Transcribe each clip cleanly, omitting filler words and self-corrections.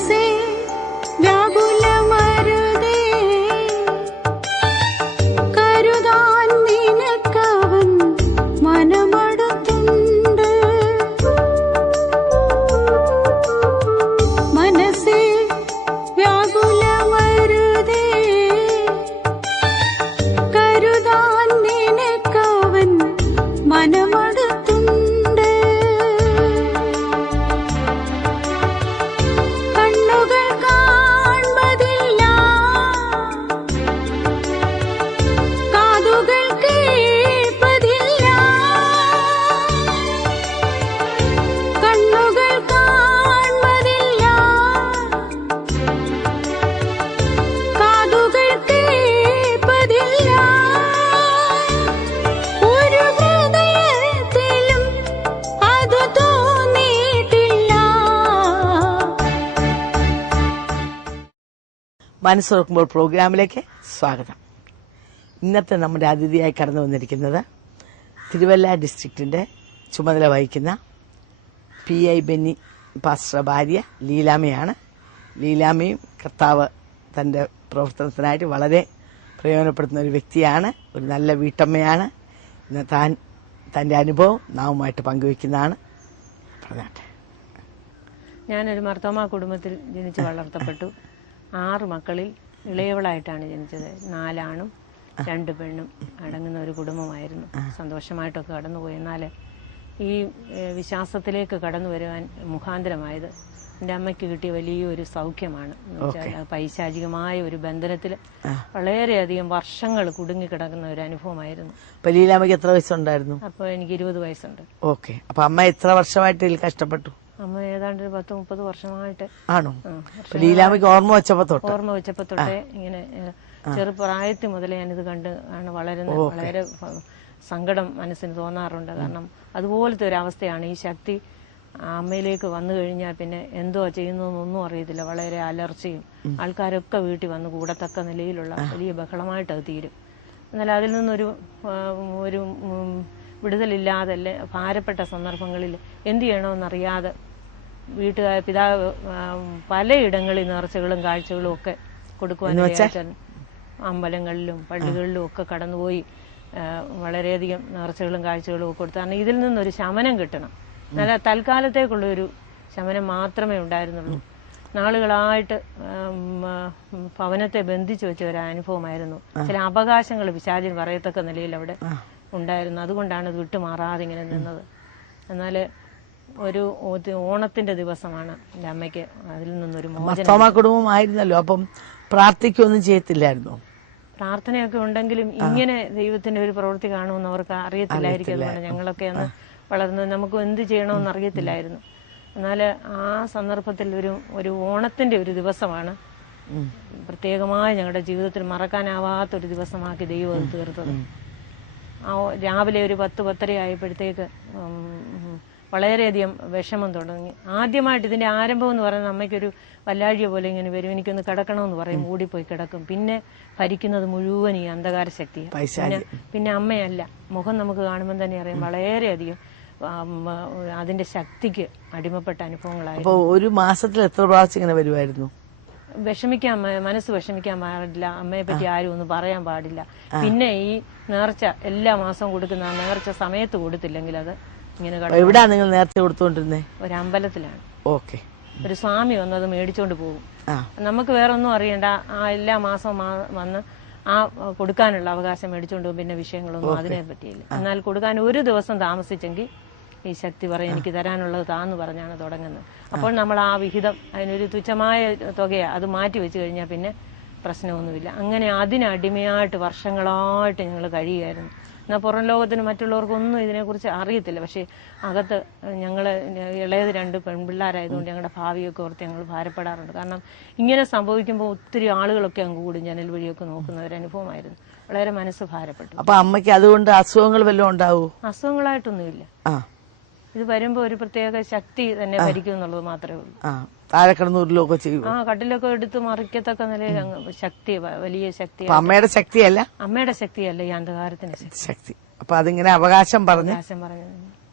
മനസ്സേ വ്യാകുലമരുതേ, കരുതാൻ നിനക്കവൻ മനമടുത്തുണ്ട്. മനസ്സേ വ്യാകുലമരുതേ, കരുതാൻ നിനക്കവൻ മനമടുത്തുണ്ട്. കണ്ണുകൾ കാൺമതില്ല, കാതുകൾ കേൾപ്പതില്ല. കണ്ണുകൾ കാൺമതില്ല, കാതുകൾ കേൾപ്പതില്ല. ഒരു ഹൃദയത്തിലും അത് തോന്നിയിട്ടില്ല. മനസ്സോർക്കുമ്പോൾ പ്രോഗ്രാമിലേക്ക് സ്വാഗതം. ഇന്നത്തെ നമ്മുടെ അതിഥിയായി കടന്നു വന്നിരിക്കുന്നത് തിരുവല്ല ഡിസ്ട്രിക്റ്റിന്റെ ചുമതല വഹിക്കുന്ന PI ബെന്നി പാസ്റ്റർ ഭാര്യ ലീലാമ്മയാണ്. ലീലാമ്മയും കർത്താവ് തന്റെ പ്രവർത്തനത്തിനായിട്ട് വളരെ പ്രയോജനപ്പെടുത്തുന്ന ഒരു വ്യക്തിയാണ്. ഒരു നല്ല വീട്ടമ്മയാണ്. ഇന്ന് താൻ തന്റെ അനുഭവം നാവുമായിട്ട് പങ്കുവയ്ക്കുന്നതാണ്. പറഞ്ഞാട്ടെ. ഞാനൊരു മർത്തോമ കുടുംബത്തിൽ ജനിച്ച് വളർത്തപ്പെട്ടു. 6 മക്കളിൽ ഇളയവളായിട്ടാണ് ജനിച്ചത്. 4 ആണും 2 പെണ്ണും അടങ്ങുന്ന ഒരു കുടുംബമായിരുന്നു. സന്തോഷമായിട്ടൊക്കെ കടന്നുപോയി. എന്നാൽ ഈ വിശ്വാസത്തിലേക്ക് കടന്നു വരുവാൻ മുഖാന്തരമായത് എൻ്റെ അമ്മയ്ക്ക് കിട്ടിയ വലിയൊരു സൗഖ്യമാണ്. പൈശാചികമായ ഒരു ബന്ധനത്തിൽ വളരെയധികം വർഷങ്ങൾ കുടുങ്ങിക്കിടക്കുന്ന ഒരു അനുഭവമായിരുന്നു. ലീലാമ്മയ്ക്ക് എത്ര വയസ്സുണ്ടായിരുന്നു? അപ്പോൾ എനിക്ക് 20 വയസ്സുണ്ട്. ഓക്കെ. അപ്പൊ അമ്മ എത്ര വർഷമായിട്ട് ഇതിൽ കഷ്ടപ്പെട്ടു? അമ്മ ഏതാണ്ട് ഒരു 10-30 വർഷമായിട്ട്. ആണോ? ലീലാമ്മയ്ക്ക് ഓർമ്മ വെച്ചപ്പോ തൊട്ടേ ഇങ്ങനെ ചെറുപ്രായത്തിൽ മുതലേ ഞാനിത് കണ്ട് ആണ് വളരുന്നത്. വളരെ സങ്കടം മനസ്സിന് തോന്നാറുണ്ട്. കാരണം അതുപോലത്തെ ഒരു അവസ്ഥയാണ്. ഈ ശക്തി അമ്മയിലേക്ക് വന്നു കഴിഞ്ഞാൽ പിന്നെ എന്തോ ചെയ്യുന്നതെന്നൊന്നും അറിയത്തില്ല. വളരെ അലർച്ചയും ആൾക്കാരൊക്കെ വീട്ടിൽ വന്ന് കൂടത്തക്ക നിലയിലുള്ള വലിയ ബഹളമായിട്ട് അത് തീരും. എന്നാൽ അതിൽ നിന്നൊരു ഒരു വിടുതലില്ലാതെ ഭാരപ്പെട്ട സന്ദർഭങ്ങളിൽ എന്ത് ചെയ്യണമെന്നറിയാതെ പിതാവ് പലയിടങ്ങളിൽ നേർച്ചകളും കാഴ്ചകളും ഒക്കെ കൊടുക്കുവാൻ അമ്പലങ്ങളിലും പള്ളികളിലും ഒക്കെ കടന്നുപോയി വളരെയധികം നേർച്ചകളും കാഴ്ചകളും ഒക്കെ കൊടുത്തു. കാരണം ഇതിൽ നിന്നൊരു ശമനം കിട്ടണം. നല്ല തൽക്കാലത്തേക്കുള്ളൊരു ശമനം മാത്രമേ ഉണ്ടായിരുന്നുള്ളൂ. നാളുകളായിട്ട് ഭവനത്തെ ബന്ധിച്ചു വെച്ച ഒരു അനുഭവമായിരുന്നു. ചില അവകാശങ്ങൾ പിശാചിന് പറയത്തക്ക നിലയിൽ അവിടെ ഉണ്ടായിരുന്നു. അതുകൊണ്ടാണ് ഇത് വിട്ടുമാറാതെ ഇങ്ങനെ നിന്നത്. എന്നാൽ ഒരു ഓണത്തിന്റെ ദിവസമാണ് എൻ്റെ അമ്മയ്ക്ക് അതിൽ നിന്നൊരു മോചനം. കുടുംബമായിരുന്നല്ലോ. അപ്പം പ്രാർത്ഥിക്കൊന്നും ചെയ്യത്തില്ലായിരുന്നു? പ്രാർത്ഥനയൊക്കെ ഉണ്ടെങ്കിലും ഇങ്ങനെ ദൈവത്തിന്റെ ഒരു പ്രവൃത്തി കാണുമെന്ന് അവർക്ക് അറിയത്തില്ലായിരിക്കും. അതുകൊണ്ട് ഞങ്ങളൊക്കെ അന്ന് വളർന്നത് നമുക്ക് എന്ത് ചെയ്യണമെന്ന് അറിയത്തില്ലായിരുന്നു. എന്നാൽ ആ സന്ദർഭത്തിൽ ഒരു ഓണത്തിന്റെ ഒരു ദിവസമാണ് പ്രത്യേകമായി ഞങ്ങളുടെ ജീവിതത്തിൽ മറക്കാനാവാത്തൊരു ദിവസമാക്കി ദൈവം അത് തീർത്തത്. രാവിലെ ഒരു 10-10:30 ആയപ്പോഴത്തേക്ക് വളരെയധികം വിഷമം തുടങ്ങി. ആദ്യമായിട്ട് ഇതിന്റെ ആരംഭം എന്ന് പറയുന്നത് അമ്മയ്ക്കൊരു വല്ലാഴിക പോലെ ഇങ്ങനെ വരും. എനിക്കൊന്ന് കിടക്കണമെന്ന് പറയും, മൂടിപ്പോയി കിടക്കും. പിന്നെ ഭരിക്കുന്നത് മുഴുവൻ ഈ അന്ധകാര ശക്തിയാണ്. പിന്നെ അമ്മയല്ല, മുഖം നമുക്ക് കാണുമ്പോൾ തന്നെ അറിയാം വളരെയധികം അതിന്റെ ശക്തിക്ക് അടിമപ്പെട്ട അനുഭവങ്ങളായിരുന്നു. ഒരു മാസത്തിൽ എത്ര പ്രാവശ്യം ഇങ്ങനെ വരുമായിരുന്നു? മനസ്സ് വിഷമിക്കാൻ പാടില്ല. അമ്മയെ പറ്റി ആരും ഒന്നും പറയാൻ പാടില്ല. പിന്നെ ഈ നേർച്ച എല്ലാ മാസവും കൊടുക്കുന്ന ആ നേർച്ച സമയത്ത് കൊടുത്തില്ലെങ്കിൽ അത് ഇങ്ങനെ എവിടാ നിങ്ങൾ നേർച്ച കൊടുത്തോണ്ടിരുന്നേ? ഒരു അമ്പലത്തിലാണ്. ഓക്കെ. ഒരു സ്വാമി വന്ന് അത് മേടിച്ചോണ്ട് പോകും. നമുക്ക് വേറെ ഒന്നും അറിയണ്ട. ആ എല്ലാ മാസവും വന്ന് ആ കൊടുക്കാനുള്ള അവകാശം മേടിച്ചോണ്ട് പോകും. പിന്നെ വിഷയങ്ങളൊന്നും അതിനെ പറ്റിയില്ല. എന്നാൽ കൊടുക്കാൻ ഒരു ദിവസം താമസിച്ചെങ്കിൽ ഈ ശക്തി പറയും എനിക്ക് തരാനുള്ളത് താന്ന് പറഞ്ഞാണ് തുടങ്ങുന്നത്. അപ്പോൾ നമ്മൾ ആ വിഹിതം, അതിനൊരു തുച്ഛമായ തുകയാണ്, അത് മാറ്റി വെച്ച് കഴിഞ്ഞാൽ പിന്നെ പ്രശ്നമൊന്നുമില്ല. അങ്ങനെ അതിനടിമയായിട്ട് വർഷങ്ങളായിട്ട് ഞങ്ങൾ കഴിയുമായിരുന്നു. എന്നാൽ പുറം ലോകത്തിന് മറ്റുള്ളവർക്കൊന്നും ഇതിനെക്കുറിച്ച് അറിയത്തില്ല. പക്ഷേ അകത്ത് ഞങ്ങൾ ഇളയത് 2 പെൺപിള്ളേരായതുകൊണ്ട് ഞങ്ങളുടെ ഭാവിയൊക്കെ ഓർത്ത് ഞങ്ങൾ ഭാരപ്പെടാറുണ്ട്. കാരണം ഇങ്ങനെ സംഭവിക്കുമ്പോൾ ഒത്തിരി ആളുകളൊക്കെ അങ്ങ് കൂടും ജനൽ വഴിയൊക്കെ നോക്കുന്ന ഒരു അനുഭവമായിരുന്നു. വളരെ മനസ്സ് ഭാരപ്പെട്ടു. അപ്പൊ അമ്മയ്ക്ക് അതുകൊണ്ട് അസുഖങ്ങൾ വല്ലതും ഉണ്ടാവൂ? അസുഖങ്ങളായിട്ടൊന്നുമില്ല. ഇത് വരുമ്പോ ഒരു പ്രത്യേക ശക്തി തന്നെ ഭരിക്കും എന്നുള്ളത് മാത്രമേ ഉള്ളൂ. താഴെ കിടന്നൂരിലൊക്കെ ചെയ്യും. കട്ടിലൊക്കെ എടുത്ത് മറിക്കത്തക്ക നിലയിൽ ശക്തി, വലിയ ശക്തി. അമ്മയുടെ ശക്തിയല്ല? അമ്മയുടെ ശക്തിയല്ല, ഈ അന്ധകാരത്തിന്റെ ശക്തി. അപ്പൊ അതിങ്ങനെ അവകാശം പറഞ്ഞു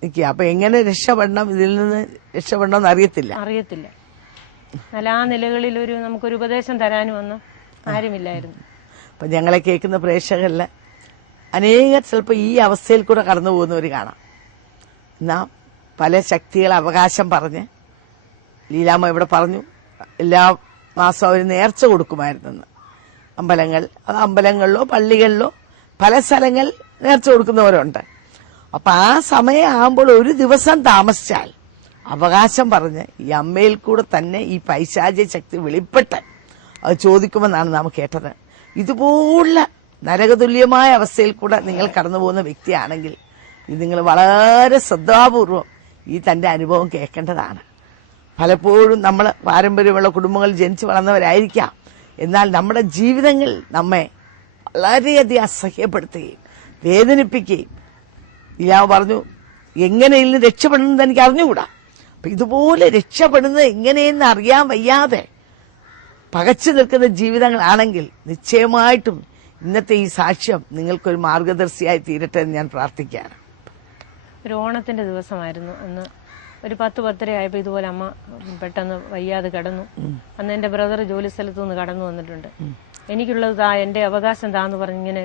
നിൽക്കുക. അപ്പൊ എങ്ങനെ രക്ഷപ്പെടണം, ഇതിൽ നിന്ന് രക്ഷപ്പെടണം അറിയത്തില്ല. എന്നാൽ ആ നിലകളിൽ നമുക്കൊരു ഉപദേശം തരാനും ഒന്നും ആരുമില്ലായിരുന്നു. അപ്പൊ ഞങ്ങളെ കേൾക്കുന്ന പ്രേക്ഷകരില് അനേകർ ചിലപ്പോൾ ഈ അവസ്ഥയിൽ കൂടെ കടന്നു പോകുന്നവർ കാണാം. എന്നാ പല ശക്തികളെ അവകാശം പറഞ്ഞ് ലീലാമ്മ ഇവിടെ പറഞ്ഞു എല്ലാ മാസവും അവർ നേർച്ച കൊടുക്കുമായിരുന്നെന്ന്. അമ്പലങ്ങളിലോ പള്ളികളിലോ പല സ്ഥലങ്ങളിൽ നേർച്ച കൊടുക്കുന്നവരുണ്ട്. അപ്പൊ ആ സമയം ആകുമ്പോൾ ഒരു ദിവസം താമസിച്ചാൽ അവകാശം പറഞ്ഞ് ഈ അമ്മയിൽ കൂടെ തന്നെ ഈ പൈശാചിക ശക്തി വെളിപ്പെട്ട് അത് ചോദിക്കുമെന്നാണ് നാം കേട്ടത്. ഇതുപോലുള്ള നരകതുല്യമായ അവസ്ഥയിൽ കൂടെ നിങ്ങൾ കടന്നു പോകുന്ന വ്യക്തിയാണെങ്കിൽ ഇത് നിങ്ങൾ വളരെ ശ്രദ്ധാപൂർവം ഈ തന്റെ അനുഭവം കേൾക്കേണ്ടതാണ്. പലപ്പോഴും നമ്മൾ പാരമ്പര്യമുള്ള കുടുംബങ്ങളിൽ ജനിച്ചു വളർന്നവരായിരിക്കാം. എന്നാൽ നമ്മുടെ ജീവിതങ്ങൾ നമ്മെ വളരെയധികം അസഹ്യപ്പെടുത്തുകയും വേദനിപ്പിക്കുകയും ഇല്ലാവ് പറഞ്ഞു എങ്ങനെ ഇന്ന് രക്ഷപ്പെടുന്നത് എനിക്ക് അറിഞ്ഞുകൂടാ. അപ്പൊ ഇതുപോലെ രക്ഷപ്പെടുന്നത് എങ്ങനെയെന്ന് അറിയാൻ വയ്യാതെ പകച്ചു നിൽക്കുന്ന ജീവിതങ്ങളാണെങ്കിൽ നിശ്ചയമായിട്ടും ഇന്നത്തെ ഈ സാക്ഷ്യം നിങ്ങൾക്കൊരു മാർഗദർശിയായി തീരട്ടെ എന്ന് ഞാൻ പ്രാർത്ഥിക്കുകയാണ്. ഒരു ഓണത്തിന്റെ ദിവസമായിരുന്നു അന്ന്. ഒരു 10-10:30 ആയപ്പോൾ ഇതുപോലെ അമ്മ പെട്ടെന്ന് വയ്യാതെ കിടന്നു. അന്ന് എന്റെ ബ്രദർ ജോലി സ്ഥലത്തു നിന്ന് കടന്നു വന്നിട്ടുണ്ട്. എനിക്കുള്ളത് എന്റെ അവകാശം താന്ന് പറഞ്ഞിങ്ങനെ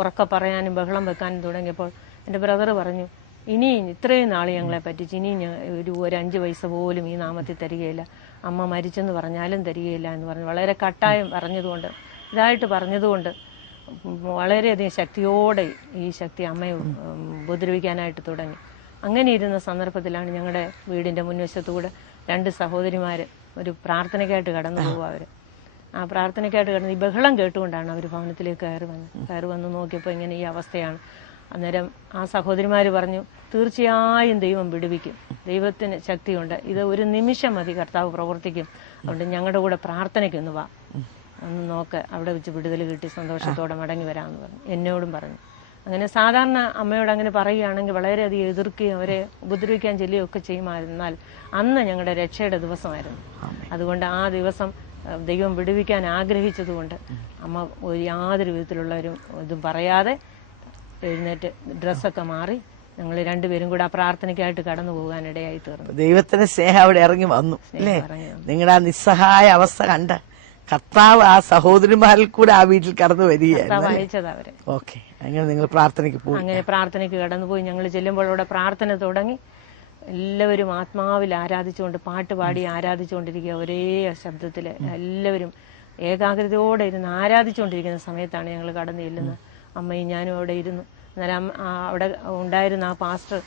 ഉറക്കെ പറയാനും ബഹളം വെക്കാനും തുടങ്ങിയപ്പോൾ എന്റെ ബ്രദർ പറഞ്ഞു, ഇനി ഇത്രയും നാൾ ഞങ്ങളെ പറ്റിച്ച് ഇനി ഒരു 5 പൈസ പോലും ഈ നാമത്തിൽ തരികയില്ല, അമ്മ മരിച്ചെന്ന് പറഞ്ഞാലും തരികയില്ല എന്ന് പറഞ്ഞു. വളരെ കട്ടായം പറഞ്ഞതുകൊണ്ട്, ഇതായിട്ട് പറഞ്ഞതുകൊണ്ട് വളരെയധികം ശക്തിയോടെ ഈ ശക്തി അമ്മയെ ഉപദ്രവിക്കാനായിട്ട് തുടങ്ങി. അങ്ങനെ ഇരുന്ന സന്ദർഭത്തിലാണ് ഞങ്ങളുടെ വീടിന്റെ മുൻവശത്തുകൂടെ 2 സഹോദരിമാര് ഒരു പ്രാർത്ഥനയ്ക്കായിട്ട് കടന്നു പോകുക. അവര് ആ പ്രാർത്ഥനയ്ക്കായിട്ട് കടന്ന് ഈ ബഹളം കേട്ടുകൊണ്ടാണ് അവർ ഭവനത്തിലേക്ക് കയറി വന്ന് നോക്കിയപ്പോൾ ഇങ്ങനെ ഈ അവസ്ഥയാണ്. അന്നേരം ആ സഹോദരിമാര് പറഞ്ഞു, തീർച്ചയായും ദൈവം വിടുവിക്കും, ദൈവത്തിന് ശക്തിയുണ്ട്, ഇത് ഒരു നിമിഷം മതി കർത്താവ് പ്രവർത്തിക്കും, അതുകൊണ്ട് ഞങ്ങളുടെ കൂടെ പ്രാർത്ഥനയ്ക്കൊന്ന് വാ, ഒന്ന് നോക്ക്, അവിടെ വെച്ച് വിടുതൽ കിട്ടി സന്തോഷത്തോടെ മടങ്ങി വരാമെന്ന് പറഞ്ഞു. എന്നോടും പറഞ്ഞു. അങ്ങനെ സാധാരണ അമ്മയോട് അങ്ങനെ പറയുകയാണെങ്കിൽ വളരെയധികം എതിർക്കുകയും അവരെ ഉപദ്രവിക്കാൻ ചെല്ലുകയും ഒക്കെ ചെയ്യുമായിരുന്നാൽ അന്ന് ഞങ്ങളുടെ രക്ഷയുടെ ദിവസമായിരുന്നു. അതുകൊണ്ട് ആ ദിവസം ദൈവം വിടുവിക്കാൻ ആഗ്രഹിച്ചതുകൊണ്ട് അമ്മ യാതൊരു വിധത്തിലുള്ള ഒരു ഇതും പറയാതെ എഴുന്നേറ്റ് ഡ്രസ്സൊക്കെ മാറി ഞങ്ങൾ രണ്ടുപേരും കൂടെ ആ പ്രാർത്ഥനയ്ക്കായിട്ട് കടന്നു പോകാനിടയായി തീർന്നു. ദൈവത്തിന്റെ സ്നേഹം അവിടെ ഇറങ്ങി വന്നു അല്ലേ? നിങ്ങളുടെ ആ നിസ്സഹായ അവസ്ഥ കണ്ട് കർത്താവ് ആ സഹോദരിമാരിൽ കൂടെ ആ വീട്ടിൽ കടന്നു വരികയായിരുന്നു. അയച്ചത് അവരെ. ഓക്കെ, അങ്ങനെ നിങ്ങൾ പ്രാർത്ഥനയ്ക്ക് പോയി. അങ്ങനെ പ്രാർത്ഥനയ്ക്ക് കടന്നുപോയി. ഞങ്ങൾ ചെല്ലുമ്പോൾ അവിടെ പ്രാർത്ഥന തുടങ്ങി. എല്ലാവരും ആത്മാവിൽ ആരാധിച്ചുകൊണ്ട് പാട്ട് പാടി ആരാധിച്ചുകൊണ്ടിരിക്കുക. ഒരേ ശബ്ദത്തിൽ എല്ലാവരും ഏകാഗ്രതയോടെ ഇരുന്ന് ആരാധിച്ചുകൊണ്ടിരിക്കുന്ന സമയത്താണ് ഞങ്ങൾ കടന്നു ചെല്ലുന്നത്. അമ്മയും ഞാനും അവിടെ ഇരുന്നു. അന്നേരം അവിടെ ഉണ്ടായിരുന്ന ആ പാസ്റ്റർ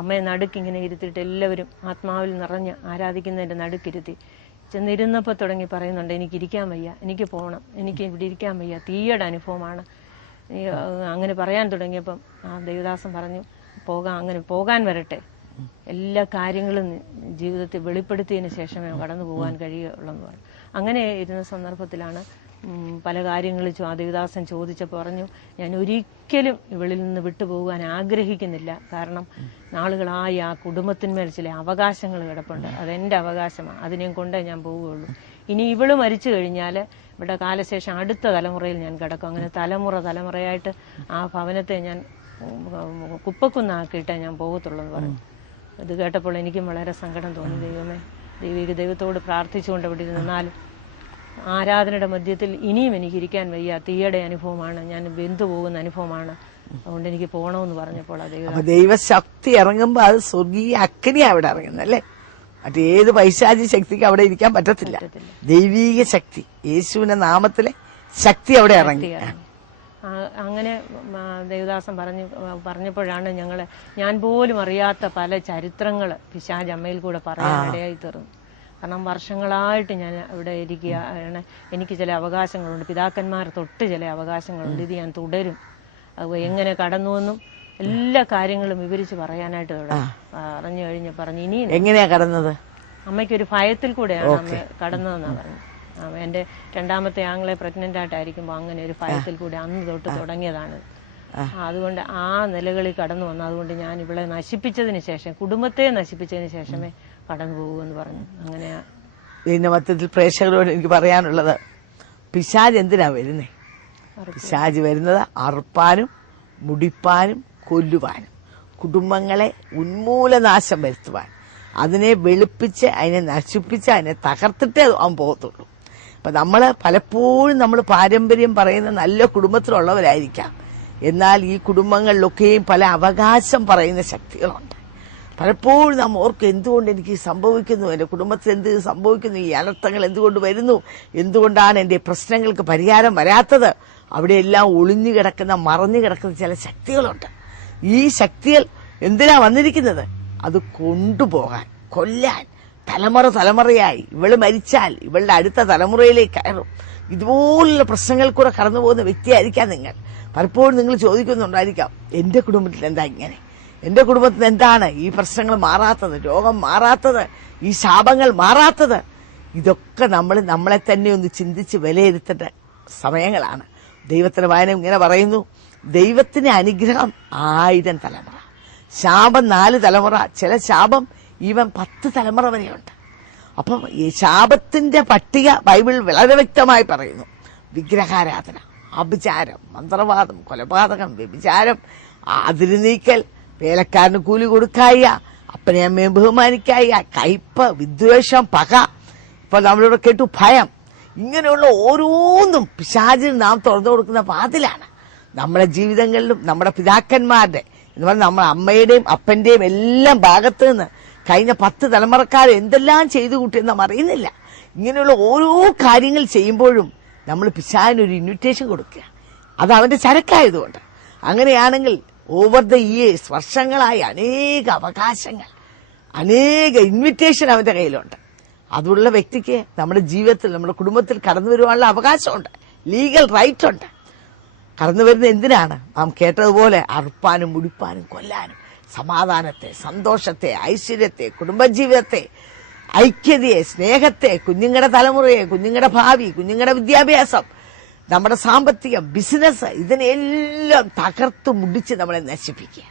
അമ്മയെ നടുക്കിങ്ങനെ ഇരുത്തിയിട്ട് എല്ലാവരും ആത്മാവിൽ നിറഞ്ഞ് ആരാധിക്കുന്നതിന്റെ നടുക്കിരുത്തി. ചെന്നിരുന്നപ്പോൾ തുടങ്ങി പറയുന്നുണ്ട്, എനിക്ക് ഇരിക്കാൻ വയ്യ, എനിക്ക് പോകണം, എനിക്ക് ഇവിടെ ഇരിക്കാൻ വയ്യ, തീയുടെ അനുഭവമാണ്. അങ്ങനെ പറയാൻ തുടങ്ങിയപ്പം ആ ദേവദാസൻ പറഞ്ഞു, അങ്ങനെ പോകാൻ വരട്ടെ, എല്ലാ കാര്യങ്ങളും ജീവിതത്തിൽ വെളിപ്പെടുത്തിയതിന് ശേഷമേ കടന്നു പോകാൻ കഴിയുള്ളൂ എന്ന് പറഞ്ഞു. അങ്ങനെ ഇരുന്ന സന്ദർഭത്തിലാണ് പല കാര്യങ്ങളും ആ ദേവദാസൻ ചോദിച്ചപ്പോൾ പറഞ്ഞു, ഞാൻ ഒരിക്കലും ഇവളിൽ നിന്ന് വിട്ടുപോകാൻ ആഗ്രഹിക്കുന്നില്ല. കാരണം നാളുകളായി ആ കുടുംബത്തിന്മേൽ ചില അവകാശങ്ങൾ കിടപ്പുണ്ട്, അതെന്റെ അവകാശമാണ്, അതിനെയും കൊണ്ടേ ഞാൻ പോവുകയുള്ളൂ. ഇനി ഇവള് മരിച്ചു കഴിഞ്ഞാൽ ഇവിടെ കാലശേഷം അടുത്ത തലമുറയിൽ ഞാൻ കിടക്കും. അങ്ങനെ തലമുറയായിട്ട് ആ ഭവനത്തെ ഞാൻ കുപ്പക്കുന്നാക്കിയിട്ടേ ഞാൻ പോകത്തുള്ളൂ എന്ന് പറഞ്ഞു. ഇത് കേട്ടപ്പോൾ എനിക്കും വളരെ സങ്കടം തോന്നി. ദൈവത്തോട് പ്രാർത്ഥിച്ചുകൊണ്ട് ഇവിടെ നിന്നാലും ആരാധനയുടെ മധ്യത്തിൽ ഇനിയും എനിക്ക് ഇരിക്കാൻ വയ്യ, തീയുടെ അനുഭവമാണ്, ഞാൻ വെന്തു പോകുന്ന അനുഭവമാണ്, അതുകൊണ്ട് എനിക്ക് പോകണമെന്ന് പറഞ്ഞപ്പോൾ ദൈവശക്തി ഇറങ്ങുമ്പോൾ അത് സ്വർഗീയ അഗ്നി അവിടെ ഇറങ്ങുന്നത് അല്ലേ? മറ്റേത് പൈശാചിക ശക്തിക്ക് അവിടെ ഇരിക്കാൻ പറ്റത്തില്ല. ദൈവീക ശക്തി, യേശുവിന്റെ നാമത്തിലെ ശക്തി അവിടെ ഇറങ്ങി. അങ്ങനെ ദേവദാസൻ പറഞ്ഞപ്പോഴാണ് ഞാൻ പോലും അറിയാത്ത പല ചരിത്രങ്ങൾ പിശാച് അമ്മയിൽ കൂടെ പറയാനിടയായി തീർന്നു. കാരണം വർഷങ്ങളായിട്ട് ഞാൻ ഇവിടെ ഇരിക്കുകയാണ്, എനിക്ക് ചില അവകാശങ്ങളുണ്ട്, പിതാക്കന്മാർ തൊട്ട് ചില അവകാശങ്ങളുണ്ട്, ഇത് ഞാൻ തുടരും, എങ്ങനെ കടന്നുവെന്നും എല്ലാ കാര്യങ്ങളും വിവരിച്ച് പറയാനായിട്ട് പറഞ്ഞു കഴിഞ്ഞ് പറഞ്ഞു. ഇനി എങ്ങനെയാ കടന്നത്? അമ്മയ്ക്കൊരു ഭയത്തിൽ കൂടെയാണ് അമ്മ കടന്നതെന്നാ പറഞ്ഞു. എന്റെ 2ാമത്തെ ആങ്ങളെ പ്രഗ്നന്റ് ആയിട്ടായിരിക്കുമ്പോൾ അങ്ങനെ ഒരു ഭയത്തിൽ കൂടെ അന്ന് തൊട്ട് തുടങ്ങിയതാണ്. അതുകൊണ്ട് ആ നിലകളിൽ കടന്നു വന്നു. അതുകൊണ്ട് ഞാൻ ഇവളെ നശിപ്പിച്ചതിന് ശേഷം, കുടുംബത്തെ നശിപ്പിച്ചതിന് ശേഷമേ കടന്നു പോകുമെന്ന് പറഞ്ഞു. അങ്ങനെയാ ഇതിന്റെ മധ്യത്തിൽ പ്രേക്ഷകരോട് എനിക്ക് പറയാനുള്ളത്, പിശാച് എന്തിനാ വരുന്നേ? പിശാച് വരുന്നത് അറുപ്പാനും മുടിപ്പാനും കൊല്ലുവാനും കുടുംബങ്ങളെ ഉന്മൂലനാശം വരുത്തുവാൻ. അതിനെ വെളുപ്പിച്ച് അതിനെ നശിപ്പിച്ച് അതിനെ തകർത്തിട്ടേ അവൻ പോകത്തുള്ളൂ. അപ്പൊ പലപ്പോഴും നമ്മൾ പാരമ്പര്യം പറയുന്ന നല്ല കുടുംബത്തിലുള്ളവരായിരിക്കാം. എന്നാൽ ഈ കുടുംബങ്ങളിലൊക്കെയും പല അവകാശം പറയുന്ന ശക്തികളുണ്ട്. പലപ്പോഴും നാം ഓർക്കും, എന്തുകൊണ്ട് എനിക്ക് സംഭവിക്കുന്നു, എന്റെ കുടുംബത്തിൽ എന്ത് സംഭവിക്കുന്നു, ഈ അനർത്ഥങ്ങൾ എന്തുകൊണ്ട് വരുന്നു, എന്തുകൊണ്ടാണ് എന്റെ പ്രശ്നങ്ങൾക്ക് പരിഹാരം വരാത്തത്. അവിടെയെല്ലാം ഒളിഞ്ഞു കിടക്കുന്ന മറഞ്ഞു കിടക്കുന്ന ചില ശക്തികളുണ്ട്. ഈ ശക്തികൾ എന്തിനാ വന്നിരിക്കുന്നത്? അത് കൊണ്ടുപോകാൻ, കൊല്ലാൻ, തലമുറയായി ഇവള് മരിച്ചാൽ ഇവളുടെ അടുത്ത തലമുറയിലേക്ക് കയറും. ഇതുപോലുള്ള പ്രശ്നങ്ങൾ കൂടെ കടന്നു പോകുന്ന വ്യക്തിയായിരിക്കാം നിങ്ങൾ. പലപ്പോഴും നിങ്ങൾ ചോദിക്കുന്നുണ്ടായിരിക്കാം, എന്റെ കുടുംബത്തിൽ എന്താ ഇങ്ങനെ, എന്റെ കുടുംബത്തിൽ എന്താണ് ഈ പ്രശ്നങ്ങൾ മാറാത്തത്, രോഗം മാറാത്തത്, ഈ ശാപങ്ങൾ മാറാത്തത്. ഇതൊക്കെ നമ്മളെ തന്നെ ഒന്ന് ചിന്തിച്ച് വിലയിരുത്തേണ്ട സമയങ്ങളാണ്. ദൈവത്തിന്റെ വചനം ഇങ്ങനെ പറയുന്നു, ദൈവത്തിന്റെ അനുഗ്രഹം 1000 തലമുറ, ശാപം 4 തലമുറ, ചില ശാപം ഈവൻ 10 തലമുറ വരെയുണ്ട്. അപ്പം ഈ ശാപത്തിന്റെ പട്ടിക ബൈബിൾ വളരെ വ്യക്തമായി പറയുന്നു. വിഗ്രഹാരാധന, അഭിചാരം, മന്ത്രവാദം, കൊലപാതകം, വ്യഭിചാരം, അതിര് നീക്കൽ, വേലക്കാരന് കൂലി കൊടുക്കായ, അപ്പനെ അമ്മയെ ബഹുമാനിക്കായ, കയ്പ്, വിദ്വേഷം, പക, ഇപ്പൊ നമ്മളിവിടെ കേട്ടു ഭയം. ഇങ്ങനെയുള്ള ഓരോന്നും പിശാചിന് നാം തുറന്നു കൊടുക്കുന്ന വാതിലാണ്. നമ്മുടെ ജീവിതങ്ങളിലും നമ്മുടെ പിതാക്കന്മാരുടെ എന്ന് പറഞ്ഞാൽ നമ്മുടെ അമ്മയുടെയും അപ്പന്റെയും എല്ലാം ഭാഗത്ത് നിന്ന് കഴിഞ്ഞ 10 തലമുറക്കാർ എന്തെല്ലാം ചെയ്തു കൂട്ടിയെന്ന് നാം അറിയുന്നില്ല. ഇങ്ങനെയുള്ള ഓരോ കാര്യങ്ങൾ ചെയ്യുമ്പോഴും നമ്മൾ പിശാചിനൊരു ഇൻവിറ്റേഷൻ കൊടുക്കുക. അത് അവന്റെ ചരക്കായതുകൊണ്ട്. അങ്ങനെയാണെങ്കിൽ ഓവർ ദ ഇയേഴ്സ്, വർഷങ്ങളായി അനേക അവകാശങ്ങൾ, അനേക ഇൻവിറ്റേഷൻ അവന്റെ കയ്യിലുണ്ട്. അതുള്ള വ്യക്തിക്ക് നമ്മുടെ ജീവിതത്തിൽ, നമ്മുടെ കുടുംബത്തിൽ കടന്നു വരുവാനുള്ള അവകാശമുണ്ട്, ലീഗൽ റൈറ്റ് ഉണ്ട്. കടന്നു വരുന്ന എന്തിനാണ്? നാം കേട്ടതുപോലെ അറുപ്പാനും മുടിപ്പാനും കൊല്ലാനും, സമാധാനത്തെ, സന്തോഷത്തെ, ഐശ്വര്യത്തെ, കുടുംബജീവിതത്തെ, ഐക്യതയെ, സ്നേഹത്തെ, കുഞ്ഞുങ്ങളുടെ തലമുറയെ, കുഞ്ഞുങ്ങളുടെ ഭാവി, കുഞ്ഞുങ്ങളുടെ വിദ്യാഭ്യാസം, നമ്മുടെ സാമ്പത്തികം, ബിസിനസ്, ഇതിനെല്ലാം തകർത്ത് മുടിച്ച് നമ്മളെ നശിപ്പിക്കുക.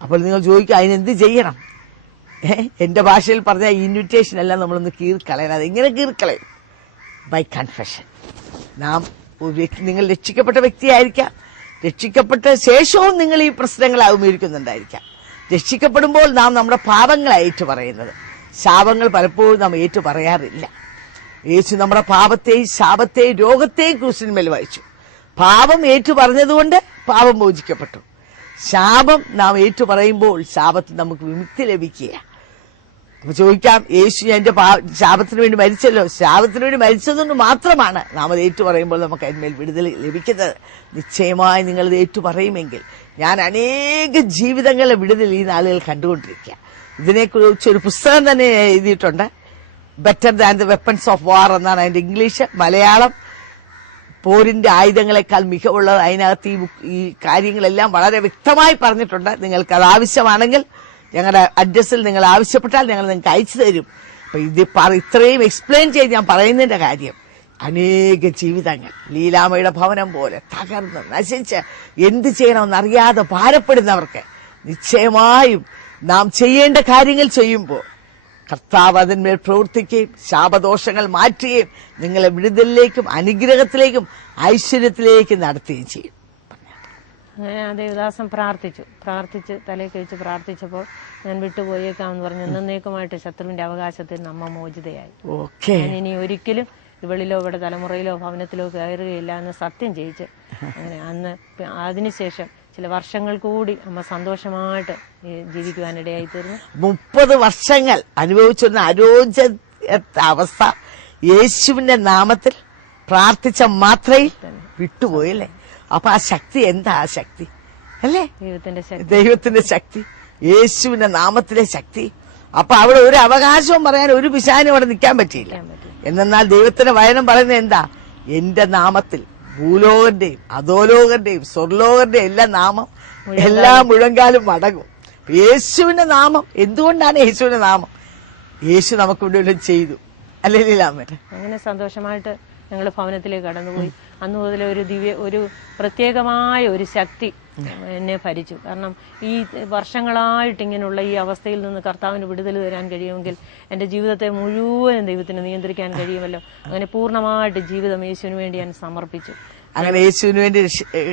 അപ്പോൾ നിങ്ങൾ ചോദിക്കുക, അതിനെന്ത് ചെയ്യണം? എന്റെ ഭാഷയിൽ പറഞ്ഞ ഇൻവിറ്റേഷൻ എല്ലാം നമ്മളൊന്ന് കീറിക്കളയണം. അതെങ്ങനെ കീറിക്കളയും? By confession. നിങ്ങൾ രക്ഷിക്കപ്പെട്ട വ്യക്തിയായിരിക്കാം, രക്ഷിക്കപ്പെട്ട ശേഷവും നിങ്ങൾ ഈ പ്രശ്നങ്ങൾ അഭിമുഖീകരിക്കുന്നുണ്ടായിരിക്കാം. രക്ഷിക്കപ്പെടുമ്പോൾ നാം നമ്മുടെ പാപങ്ങൾ ഏറ്റു പറയുന്നത്, ശാപങ്ങൾ പലപ്പോഴും നാം ഏറ്റു പറയാറില്ല. യേശു നമ്മുടെ പാപത്തെയും ശാപത്തെയും രോഗത്തെയും ക്രൂശിന്മേൽ വഹിച്ചു. പാപം ഏറ്റു പറഞ്ഞതുകൊണ്ട് പാപം മോചിക്കപ്പെട്ടു. ശാപം നാം ഏറ്റു പറയുമ്പോൾ ശാപത്തിൽ നമുക്ക് വിമുക്തി ലഭിക്കുക. അപ്പൊ ചോദിക്കാം, യേശു എന്റെ ശാപത്തിന് വേണ്ടി മരിച്ചല്ലോ. ശാപത്തിന് വേണ്ടി മരിച്ചതുകൊണ്ട് മാത്രമാണ് നാം അത് ഏറ്റു പറയുമ്പോൾ നമുക്ക് അതിന്മേൽ വിടുതൽ ലഭിക്കുന്നത്. നിശ്ചയമായി നിങ്ങളത് ഏറ്റു പറയുമെങ്കിൽ ഞാൻ അനേക ജീവിതങ്ങളുടെ വിടുതൽ ഈ നാളുകൾ കണ്ടുകൊണ്ടിരിക്കുക. ഇതിനെക്കുറിച്ചൊരു പുസ്തകം തന്നെ എഴുതിയിട്ടുണ്ട്, better than the weapons of വാർ എന്നാണ് അതിന്റെ ഇംഗ്ലീഷ്. മലയാളം പോരിന്റെ ആയുധങ്ങളെക്കാൾ മികവുള്ളത്. അതിനകത്ത് ഈ കാര്യങ്ങളെല്ലാം വളരെ വ്യക്തമായി പറഞ്ഞിട്ടുണ്ട്. നിങ്ങൾക്ക് അത് ആവശ്യമാണെങ്കിൽ ഞങ്ങളുടെ അഡ്രസ്സിൽ നിങ്ങൾ ആവശ്യപ്പെട്ടാൽ ഞങ്ങൾ നിങ്ങൾക്ക് അയച്ചു തരും. അപ്പൊ ഇത്രയും എക്സ്പ്ലെയിൻ ചെയ്ത് ഞാൻ പറയുന്നതിന്റെ കാര്യം, അനേക ജീവിതങ്ങൾ ലീലാമ്മയുടെ ഭവനം പോലെ തകർന്ന് നശിച്ച് എന്ത് ചെയ്യണമെന്നറിയാതെ ഭാരപ്പെടുന്നവർക്ക് നിശ്ചയമായും നാം ചെയ്യേണ്ട കാര്യങ്ങൾ ചെയ്യുമ്പോൾ കർത്താവ് അതിന്മേൽ പ്രവർത്തിക്കുകയും ശാപദോഷങ്ങൾ മാറ്റുകയും നിങ്ങളെ വിടുതലിലേക്കും അനുഗ്രഹത്തിലേക്കും ഐശ്വര്യത്തിലേക്കും നടത്തുകയും ചെയ്യും. അങ്ങനെ ആ ദേവദാസൻ പ്രാർത്ഥിച്ച് തലയിൽ കഴിച്ച് പ്രാർത്ഥിച്ചപ്പോൾ ഞാൻ വിട്ടുപോയേക്കാമെന്ന് പറഞ്ഞു. എന്നേക്കുമായിട്ട് ശത്രുവിന്റെ അവകാശത്തിൽ നമ്മ മോചിതയായി. ഞാൻ ഇനി ഒരിക്കലും ഇവളിലോ ഇവിടെ തലമുറയിലോ ഭവനത്തിലോ കയറുകയില്ല എന്ന് സത്യം ചെയ്യിച്ച് അങ്ങനെ അന്ന് അതിനുശേഷം ചില വർഷങ്ങൾ കൂടി അമ്മ സന്തോഷമായിട്ട് ജീവിക്കുവാനിടയായി തീർന്നു. 30 വർഷങ്ങൾ അനുഭവിച്ചിരുന്ന അരോച അവസ്ഥ യേശുവിന്റെ നാമത്തിൽ പ്രാർത്ഥിച്ച മാത്രയിൽ വിട്ടുപോയല്ലേ. അപ്പൊ ആ ശക്തി എന്താ? ആ ശക്തി അല്ലേ? ദൈവത്തിന്റെ ശക്തി, യേശുവിന്റെ നാമത്തിലെ ശക്തി. അപ്പൊ അവിടെ ഒരു അവകാശവും പറയാൻ ഒരു പിശാചിനും അവിടെ നിൽക്കാൻ പറ്റിയില്ല. എന്നാൽ ദൈവത്തിന്റെ വചനം പറയുന്നത് എന്താ? എന്റെ നാമത്തിൽ ഭൂലോകന്റെയും അധോലോകന്റെയും സ്വർലോകന്റെയും എല്ലാ മുഴങ്കാലും മടങ്ങും. യേശുവിന്റെ നാമം. എന്തുകൊണ്ടാണ് യേശുവിന്റെ നാമം? യേശു നമുക്ക് വേണ്ടി ചെയ്തു അല്ലേ ലീലാമ്മ? അങ്ങനെ സന്തോഷമായിട്ട് ഞങ്ങൾ ഭവനത്തിലേക്ക് കടന്നുപോയി. അന്ന് മുതൽ ഒരു പ്രത്യേകമായ ഒരു ശക്തി എന്നെ ഭരിച്ചു. കാരണം ഈ വർഷങ്ങളായിട്ട് ഇങ്ങനെയുള്ള ഈ അവസ്ഥയിൽ നിന്ന് കർത്താവിന് വിടുതൽ തരാൻ കഴിയുമെങ്കിൽ എന്റെ ജീവിതത്തെ മുഴുവനും ദൈവത്തിന് നിയന്ത്രിക്കാൻ കഴിയുമല്ലോ. അങ്ങനെ പൂർണ്ണമായിട്ട് ജീവിതം യേശുവിന് വേണ്ടി ഞാൻ സമർപ്പിച്ചു. അങ്ങനെ യേശുവിന് വേണ്ടി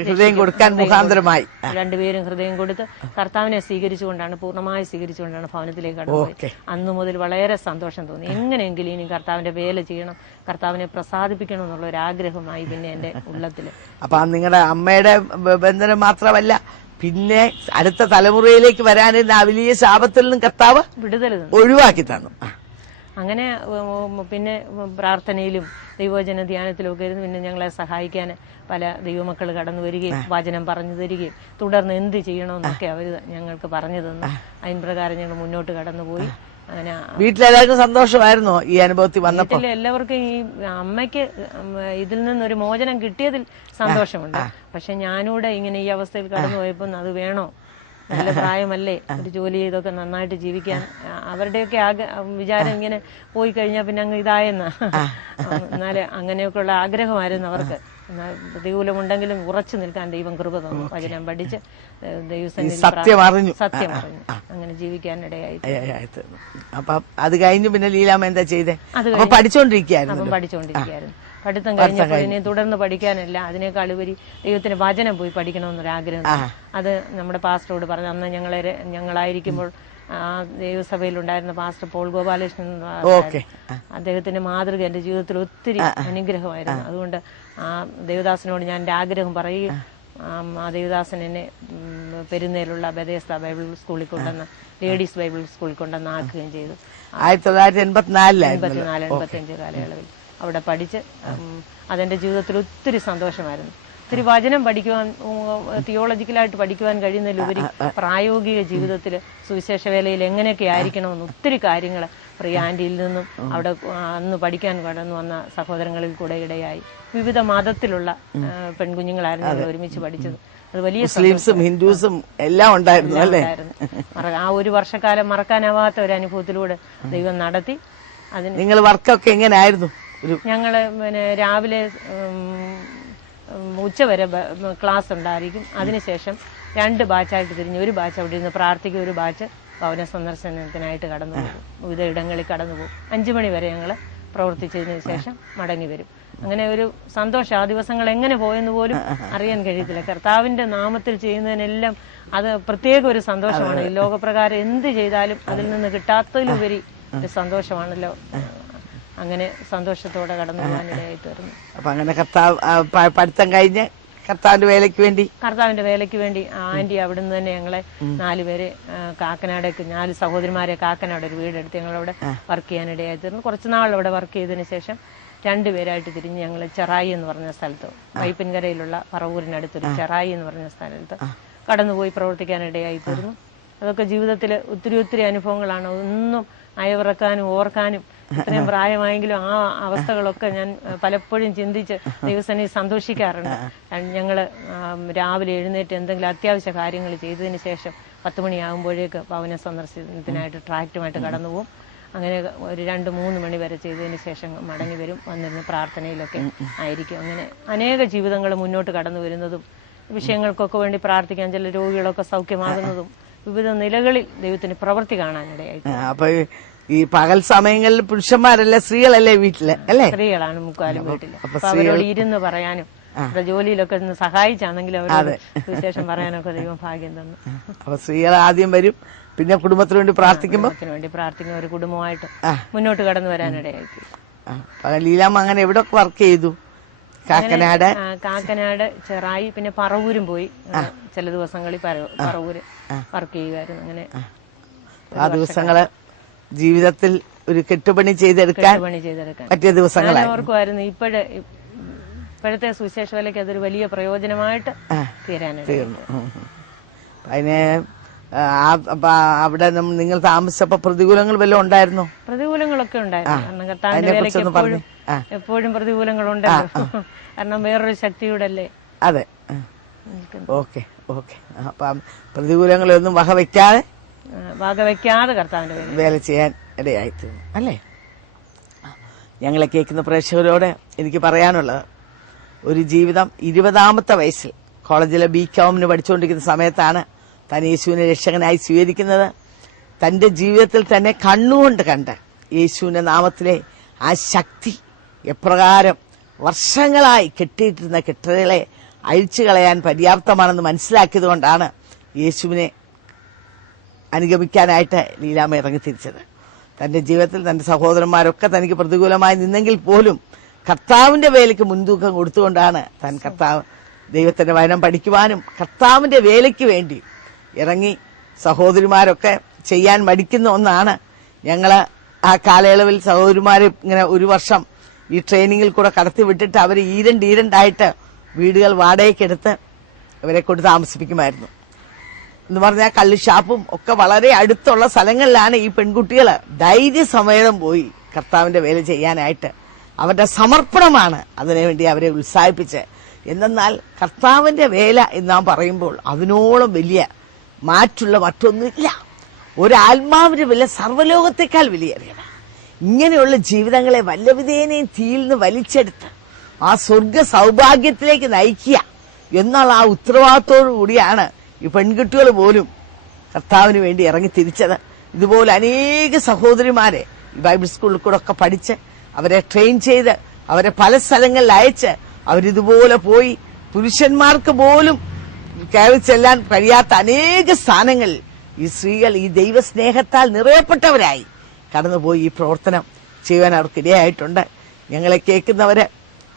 ഹൃദയം കൊടുക്കാൻ മുഖാന്തരമായി. രണ്ടുപേരും ഹൃദയം കൊടുത്ത് കർത്താവിനെ സ്വീകരിച്ചുകൊണ്ടാണ്, പൂർണ്ണമായി സ്വീകരിച്ചുകൊണ്ടാണ് ഭവനത്തിലേക്ക് കടന്നുപോയത്. അന്നു മുതൽ വളരെ സന്തോഷം തോന്നി. എങ്ങനെയെങ്കിലും ഇനി കർത്താവിന്റെ വേല ചെയ്യണം, കർത്താവിനെ പ്രസാദിപ്പിക്കണം എന്നുള്ള ഒരു ആഗ്രഹമായി പിന്നെ എന്റെ ഉള്ളത്തില്. അപ്പൊ നിങ്ങളുടെ അമ്മയുടെ ബന്ധനം മാത്രമല്ല, പിന്നെ അടുത്ത തലമുറയിലേക്ക് വരാനിരുന്ന ആ വലിയ ശാപത്തിൽ നിന്നും കർത്താവ് വിടുതൽ ഒഴിവാക്കി തന്നു. അങ്ങനെ പിന്നെ പ്രാർത്ഥനയിലും ദൈവവചന ധ്യാനത്തിലും ഒക്കെ ഇരുന്ന് പിന്നെ ഞങ്ങളെ സഹായിക്കാൻ പല ദൈവമക്കൾ കടന്നു വരികയും വചനം പറഞ്ഞു തരികയും തുടർന്ന് എന്ത് ചെയ്യണമെന്നൊക്കെ അവർ ഞങ്ങൾക്ക് പറഞ്ഞു തന്നു. അതിന് പ്രകാരം ഞങ്ങൾ മുന്നോട്ട് കടന്നുപോയി. അങ്ങനെ വീട്ടിലെല്ലാവർക്കും സന്തോഷമായിരുന്നോ ഈ അനുഭവത്തിൽ വന്നപ്പോൾ? എല്ലാവർക്കും ഈ അമ്മയ്ക്ക് ഇതിൽ നിന്നൊരു മോചനം കിട്ടിയതിൽ സന്തോഷമുണ്ട്. പക്ഷെ ഞാനൂടെ ഇങ്ങനെ ഈ അവസ്ഥയിൽ കടന്നു പോയപ്പോ അത് വേണോ, നല്ല പ്രായമല്ലേ, ഒരു ജോലി ചെയ്തൊക്കെ നന്നായിട്ട് ജീവിക്കാൻ, അവരുടെയൊക്കെ വിചാരം ഇങ്ങനെ പോയി കഴിഞ്ഞാൽ പിന്നെ അങ്ങ് ഇതായെന്ന, എന്നാല് അങ്ങനെയൊക്കെയുള്ള ആഗ്രഹമായിരുന്നു അവർക്ക്. പ്രതികൂലമുണ്ടെങ്കിലും ഉറച്ചു നിൽക്കാൻ ദൈവം കൃപ തന്നു. വചനം പഠിച്ച് ദൈവസന്നിധിയിൽ സത്യം അറിഞ്ഞു അങ്ങനെ ജീവിക്കാനിടയായി. അപ്പൊ അത് കഴിഞ്ഞു പിന്നെ ലീലാമ്മ എന്താ ചെയ്തേ? അപ്പൊ പഠിച്ചോണ്ടിരിക്കുകയായിരുന്നു. പഠിത്തം കഴിഞ്ഞപ്പോൾ ഇനി തുടർന്ന് പഠിക്കാനല്ല, അതിനേക്കാൾ ഉപരി ദൈവത്തിന്റെ വചനം പോയി പഠിക്കണമെന്നൊരാഗ്രഹം. അത് നമ്മുടെ പാസ്റ്ററോട് പറഞ്ഞു. അന്ന് ഞങ്ങളായിരിക്കുമ്പോൾ ദൈവസഭയിലുണ്ടായിരുന്ന പാസ്റ്റർ പോൾ ഗോപാലകൃഷ്ണൻ, അദ്ദേഹത്തിന്റെ മാതൃക എന്റെ ജീവിതത്തിൽ ഒത്തിരി അനുഗ്രഹമായിരുന്നു. അതുകൊണ്ട് ആ ദേവദാസനോട് ഞാൻ എന്റെ ആഗ്രഹം പറയുകയും ആ ദേവദാസൻ എന്നെ പെരുന്നേലുള്ള ബെഥേസ്ദ ബൈബിൾ സ്കൂളിൽ കൊണ്ടുവന്ന്, ലേഡീസ് ബൈബിൾ സ്കൂളിൽ കൊണ്ടുവന്ന് ആക്കുകയും ചെയ്തു. 1984-85 കാലയളവിൽ അവിടെ പഠിച്ച് അതെന്റെ ജീവിതത്തിൽ ഒത്തിരി സന്തോഷമായിരുന്നു. ഒത്തിരി വചനം പഠിക്കുവാൻ, തിയോളജിക്കലായിട്ട് പഠിക്കുവാൻ കഴിയുന്നതിലുപരി പ്രായോഗിക ജീവിതത്തിൽ സുവിശേഷ വേലയിൽ എങ്ങനെയൊക്കെ ആയിരിക്കണമെന്ന് ഒത്തിരി കാര്യങ്ങൾ പ്രിയ ആന്റിയിൽ നിന്നും അവിടെ അന്ന് പഠിക്കാൻ കടന്നു വന്ന സഹോദരങ്ങളിൽ കൂടെ ഇടയായി. വിവിധ മതത്തിലുള്ള പെൺകുഞ്ഞുങ്ങളായിരുന്നു ഞങ്ങൾ ഒരുമിച്ച് പഠിച്ചത്. അത് വലിയ മുസ്ലിംസും ഹിന്ദുസും എല്ലാം ഉണ്ടായിരുന്നു അല്ലേ? ആ ഒരു വർഷക്കാലം മറക്കാനാവാത്ത ഒരു അനുഭവത്തിലൂടെ ദൈവം നടത്തി. അതിന് നിങ്ങൾ വർക്കൊക്കെ എങ്ങനെയായിരുന്നു? ഞങ്ങള് പിന്നെ രാവിലെ ഉച്ചവരെ ക്ലാസ് ഉണ്ടായിരിക്കും. അതിനുശേഷം 2 ബാച്ചായിട്ട് തിരിഞ്ഞ്, ഒരു ബാച്ച് അവിടെ ഇരുന്ന് പ്രാർത്ഥിക്കും, ഒരു ബാച്ച് ഭവന സന്ദർശനത്തിനായിട്ട് കടന്നു പോകും, വിവിധ ഇടങ്ങളിൽ കടന്നു പോകും. 5 മണി വരെ ഞങ്ങൾ പ്രവർത്തിച്ചതിന് ശേഷം മടങ്ങി വരും. അങ്ങനെ ഒരു സന്തോഷം. ആ ദിവസങ്ങൾ എങ്ങനെ പോയെന്ന് പോലും അറിയാൻ കഴിയത്തില്ല. കർത്താവിന്റെ നാമത്തിൽ ചെയ്യുന്നതിനെല്ലാം അത് പ്രത്യേക ഒരു സന്തോഷമാണ്. ഈ ലോകപ്രകാരം എന്ത് ചെയ്താലും അതിൽ നിന്ന് കിട്ടാത്തതിലുപരി ഒരു സന്തോഷമാണല്ലോ. അങ്ങനെ സന്തോഷത്തോടെ കടന്നു പോകാനിടയായി തീർന്നു. അപ്പൊ അങ്ങനെ പഠിത്തം കഴിഞ്ഞ് കർത്താവിന്റെ വേലയ്ക്ക് വേണ്ടി ആന്റി അവിടുന്ന് തന്നെ ഞങ്ങളെ 4 പേരെ കാക്കനാടേക്ക്, 4 സഹോദരിമാരെ കാക്കനാട് ഒരു വീടെടുത്ത് ഞങ്ങളവിടെ വർക്ക് ചെയ്യാനിടയായി തീർന്നു. കുറച്ച് നാൾ അവിടെ വർക്ക് ചെയ്തതിന് ശേഷം 2 പേരായിട്ട് തിരിഞ്ഞ് ഞങ്ങൾ ചെറായി എന്ന് പറഞ്ഞ സ്ഥലത്ത്, വൈപ്പിൻകരയിലുള്ള പറവൂരിനടുത്തൊരു ചെറായി എന്ന് പറഞ്ഞ സ്ഥലത്ത് കടന്നുപോയി പ്രവർത്തിക്കാനിടയായി തീർന്നു. അതൊക്കെ ജീവിതത്തിൽ ഒത്തിരി അനുഭവങ്ങളാണ്. ഒന്നും അയവിറക്കാനും ഓർക്കാനും, ഇത്രയും പ്രായമായെങ്കിലും ആ അവസ്ഥകളൊക്കെ ഞാൻ പലപ്പോഴും ചിന്തിച്ച് ദൈവസന്നിധി സന്തോഷിക്കാറുണ്ട്. ഞങ്ങൾ രാവിലെ എഴുന്നേറ്റ് എന്തെങ്കിലും അത്യാവശ്യ കാര്യങ്ങൾ ചെയ്തതിന് ശേഷം 10 മണിയാകുമ്പോഴേക്ക് ഭവന സന്ദർശനത്തിനായിട്ട് ട്രാക്റ്റുമായിട്ട് കടന്നു പോകും. അങ്ങനെ ഒരു 2-3 മണി വരെ ചെയ്തതിന് ശേഷം മടങ്ങി വരും. വന്നിരുന്ന് പ്രാർത്ഥനയിലൊക്കെ ആയിരിക്കും. അങ്ങനെ അനേക ജീവിതങ്ങൾ മുന്നോട്ട് കടന്നു വരുന്നതും, വിഷയങ്ങൾക്കൊക്കെ വേണ്ടി പ്രാർത്ഥിക്കാൻ, ചില രോഗികളൊക്കെ സൗഖ്യമാകുന്നതും, വിവിധ നിലകളിൽ ദൈവത്തിന് പ്രവൃത്തി കാണാനിടയായി. അപ്പൊ ഈ പകൽ സമയങ്ങളിൽ പുരുഷന്മാരല്ലേ, സ്ത്രീകളല്ലേ വീട്ടില് അല്ലേ? സ്ത്രീകളാണ് മുക്കാലും വീട്ടില്. അപ്പൊ അവരോട് ഇരുന്ന് പറയാനും ജോലിയിലൊക്കെ ഒന്ന് സഹായിച്ചാണെങ്കിലും അവരോട് വിശേഷം പറയാനൊക്കെ ദൈവം ഭാഗ്യം തന്നു. അപ്പൊ സ്ത്രീകൾ ആദ്യം വരും, പിന്നെ കുടുംബത്തിന് വേണ്ടി പ്രാർത്ഥിക്കുമ്പോൾ ഒരു കുടുംബമായിട്ട് മുന്നോട്ട് കടന്നു വരാനിടയായി. ലീലാമ്മ അങ്ങനെ എവിടെ വർക്ക് ചെയ്തു? കാക്കനാട്, ചെറായി, പിന്നെ പറവൂരും പോയി. ചില ദിവസങ്ങളിൽ പറവൂര് വർക്ക് ചെയ്യുമായിരുന്നു. അങ്ങനെ ആ ദിവസങ്ങള് ജീവിതത്തിൽ ഒരു കെട്ടുപണി ചെയ്തെടുക്കാൻ പറ്റിയ ദിവസങ്ങളാണ്. ഓർക്കുമായിരുന്നു ഇപ്പോഴത്തെ സുവിശേഷ വേലയ്ക്ക് അതൊരു വലിയ പ്രയോജനമായിട്ട് തീരാനായിരുന്നു. അതിന് അവിടെ നിങ്ങൾ താമസിച്ചപ്പോ പ്രതികൂലങ്ങൾ വല്ലതും ഉണ്ടായിരുന്നോ? പ്രതികൂലങ്ങളൊക്കെ ഉണ്ടായിരുന്നു. കാരണം കർത്താവിന്റെ വേലയ്ക്ക് എപ്പോഴും പ്രതികൂലങ്ങളുണ്ടല്ലോ. കാരണം വേറൊരു ശക്തിയുടെ അല്ലേ. അതെ, ഓക്കെ. അപ്പം പ്രതികൂലങ്ങളൊന്നും വകവയ്ക്കാതെ കർത്താവിന്റെ വേല ചെയ്യാൻ ഇടയായിത്തീർന്നു അല്ലേ? ഞങ്ങളെ കേൾക്കുന്ന പ്രേക്ഷകരോട് എനിക്ക് പറയാനുള്ളത്, ഒരു ജീവിതം 20-ാമത്തെ വയസ്സിൽ കോളേജിലെ BCom പഠിച്ചുകൊണ്ടിരിക്കുന്ന സമയത്താണ് താൻ യേശുവിനെ രക്ഷകനായി സ്വീകരിക്കുന്നത്. തന്റെ ജീവിതത്തിൽ തന്നെ കണ്ണുകൊണ്ട് കണ്ട് യേശുവിന്റെ നാമത്തിലെ ആ ശക്തി എപ്രകാരം വർഷങ്ങളായി കെട്ടിയിട്ടിരുന്ന കെട്ടുകളെ അഴിച്ചു കളയാൻ പര്യാപ്തമാണെന്ന് മനസ്സിലാക്കിയത് കൊണ്ടാണ് യേശുവിനെ അനുഗമിക്കാനായിട്ട് ലീലാമ്മ ഇറങ്ങി തിരിച്ചത്. തന്റെ ജീവിതത്തിൽ തന്റെ സഹോദരന്മാരൊക്കെ തനിക്ക് പ്രതികൂലമായി നിന്നെങ്കിൽ പോലും കർത്താവിന്റെ വേലയ്ക്ക് മുൻതൂക്കം കൊടുത്തുകൊണ്ടാണ് താൻ കർത്താവ് ദൈവത്തിന്റെ വചനം പഠിക്കുവാനും കർത്താവിന്റെ വേലയ്ക്ക് വേണ്ടി ഇറങ്ങി. സഹോദരിമാരൊക്കെ ചെയ്യാൻ മടിക്കുന്ന ഒന്നാണ്. ഞങ്ങള് ആ കാലയളവിൽ സഹോദരിമാരെ ഇങ്ങനെ ഒരു വർഷം ഈ ട്രെയിനിങ്ങിൽ കൂടെ കടത്തി വിട്ടിട്ട് അവർ ഈരണ്ടായിട്ട് വീടുകൾ വാടകയ്ക്കെടുത്ത് ഇവരെ കൊണ്ട് താമസിപ്പിക്കുമായിരുന്നു. എന്ന് പറഞ്ഞാൽ കള്ളുഷാപ്പും ഒക്കെ വളരെ അടുത്തുള്ള സ്ഥലങ്ങളിലാണ് ഈ പെൺകുട്ടികൾ ധൈര്യസമേതം പോയി കർത്താവിന്റെ വേല ചെയ്യാനായിട്ട്. അവരുടെ സമർപ്പണമാണ് അതിനുവേണ്ടി അവരെ ഉത്സാഹിപ്പിച്ച്. എന്നാൽ കർത്താവിന്റെ വേല എന്ന് നാം പറയുമ്പോൾ അതിനോളം വലിയ മാറ്റുള്ള മറ്റൊന്നുമില്ല. ഒരാത്മാവിന്റെ വില സർവ്വലോകത്തെക്കാൾ വിലയേറിയതാണ്. ഇങ്ങനെയുള്ള ജീവിതങ്ങളെ വല്ലവിധേനയും തീയിൽ നിന്ന് വലിച്ചെടുത്ത് ആ സ്വർഗ സൗഭാഗ്യത്തിലേക്ക് നയിക്കുക എന്നുള്ള ആ ഉത്തരവാദിത്തോടു കൂടിയാണ് ഈ പെൺകുട്ടികൾ പോലും കർത്താവിന് വേണ്ടി ഇറങ്ങി തിരിച്ചത്. ഇതുപോലെ അനേക സഹോദരിമാരെ ഈ ബൈബിൾ സ്കൂളിൽ കൂടെ ഒക്കെ പഠിച്ച് അവരെ ട്രെയിൻ ചെയ്ത് അവരെ പല സ്ഥലങ്ങളിൽ അയച്ച് അവരിതുപോലെ പോയി പുരുഷന്മാർക്ക് പോലും കയറി ചെല്ലാൻ കഴിയാത്ത അനേക സ്ഥാനങ്ങളിൽ ഈ സ്ത്രീകൾ ഈ ദൈവസ്നേഹത്താൽ നിറയപ്പെട്ടവരായി കടന്നുപോയി ഈ പ്രവർത്തനം ചെയ്യുവാൻ അവർക്കിടയായിട്ടുണ്ട്. ഞങ്ങളെ കേൾക്കുന്നവര്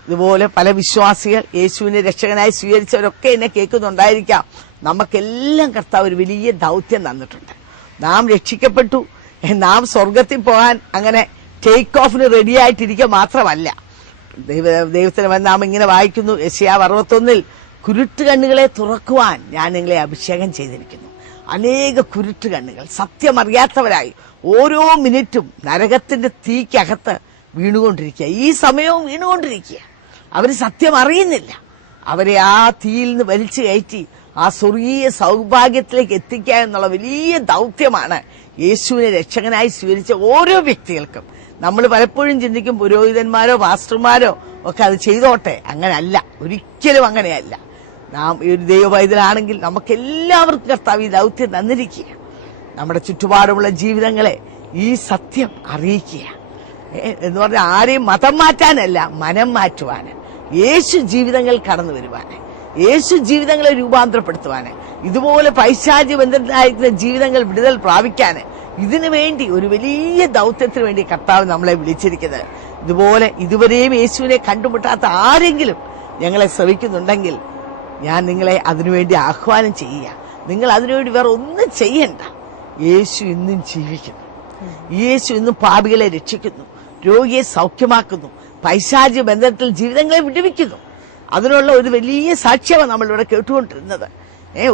ഇതുപോലെ പല വിശ്വാസികൾ യേശുവിനെ രക്ഷകനായി സ്വീകരിച്ചവരൊക്കെ എന്നെ കേൾക്കുന്നുണ്ടായിരിക്കാം. നമുക്കെല്ലാം കർത്താവ് ഒരു വലിയ ദൗത്യം തന്നിട്ടുണ്ട്. നാം രക്ഷിക്കപ്പെട്ടു, നാം സ്വർഗത്തിൽ പോകാൻ അങ്ങനെ ടേക്ക് ഓഫിന് റെഡിയായിട്ടിരിക്കുക മാത്രമല്ല. ദൈവത്തിന് നാം ഇങ്ങനെ വായിക്കുന്നു, യെശയ്യാവ് 61 കുരുട്ട് കണ്ണുകളെ തുറക്കുവാൻ ഞാൻ നിങ്ങളെ അഭിഷേകം ചെയ്തിരിക്കുന്നു. അനേക കുരുട്ട് കണ്ണുകൾ സത്യമറിയാത്തവരായി ഓരോ മിനിറ്റും നരകത്തിന്റെ തീക്കകത്ത് വീണുകൊണ്ടിരിക്കുക. ഈ സമയവും വീണുകൊണ്ടിരിക്കുക. അവര് സത്യം അറിയുന്നില്ല. അവരെ ആ തീയിൽ നിന്ന് വലിച്ചു കയറ്റി ആ സ്വർഗീയ സൗഭാഗ്യത്തിലേക്ക് എത്തിക്കുക എന്നുള്ള വലിയ ദൗത്യമാണ് യേശുവിനെ രക്ഷകനായി സ്വീകരിച്ച ഓരോ വ്യക്തികൾക്കും. നമ്മൾ പലപ്പോഴും ചിന്തിക്കും പുരോഹിതന്മാരോ പാസ്റ്റർമാരോ ഒക്കെ അത് ചെയ്തോട്ടെ. അങ്ങനല്ല, ഒരിക്കലും അങ്ങനെയല്ല. നാം ഈ ഒരു ദൈവപൈതലാണെങ്കിൽ നമുക്കെല്ലാവർക്കും കർത്താവ് ഈ ദൗത്യം തന്നിരിക്കുക. നമ്മുടെ ചുറ്റുപാടുമുള്ള ജീവിതങ്ങളെ ഈ സത്യം അറിയിക്കുക എന്ന് പറഞ്ഞാൽ ആരെയും മതം മാറ്റാനല്ല, മനം മാറ്റുവാന്, യേശു ജീവിതങ്ങൾ കടന്നു വരുവാന്, യേശു ജീവിതങ്ങളെ രൂപാന്തരപ്പെടുത്തുവാന്, ഇതുപോലെ പൈശാചിക ബന്ധത്തിലായിരിക്കുന്ന ജീവിതങ്ങൾ വിടുതൽ പ്രാപിക്കാന്, ഇതിനു വേണ്ടി ഒരു വലിയ ദൗത്യത്തിന് വേണ്ടി കർത്താവ് നമ്മളെ വിളിച്ചിരിക്കുന്നത്. ഇതുപോലെ ഇതുവരെയും യേശുവിനെ കണ്ടുമുട്ടാത്ത ആരെങ്കിലും ഞങ്ങളെ ശ്രവിക്കുന്നുണ്ടെങ്കിൽ ഞാൻ നിങ്ങളെ അതിനുവേണ്ടി ആഹ്വാനം ചെയ്യുക. നിങ്ങൾ അതിനുവേണ്ടി വേറെ ഒന്നും ചെയ്യണ്ട. യേശു ഇന്നും ജീവിക്കുന്നു. യേശു ഇന്നും പാപികളെ രക്ഷിക്കുന്നു, രോഗിയെ സൗഖ്യമാക്കുന്നു, പൈശാചിക ബന്ധത്തിൽ ജീവിതങ്ങളെ വിടുവിക്കുന്നു. അതിനുള്ള ഒരു വലിയ സാക്ഷ്യമാണ് നമ്മളിവിടെ കേട്ടുകൊണ്ടിരുന്നത്.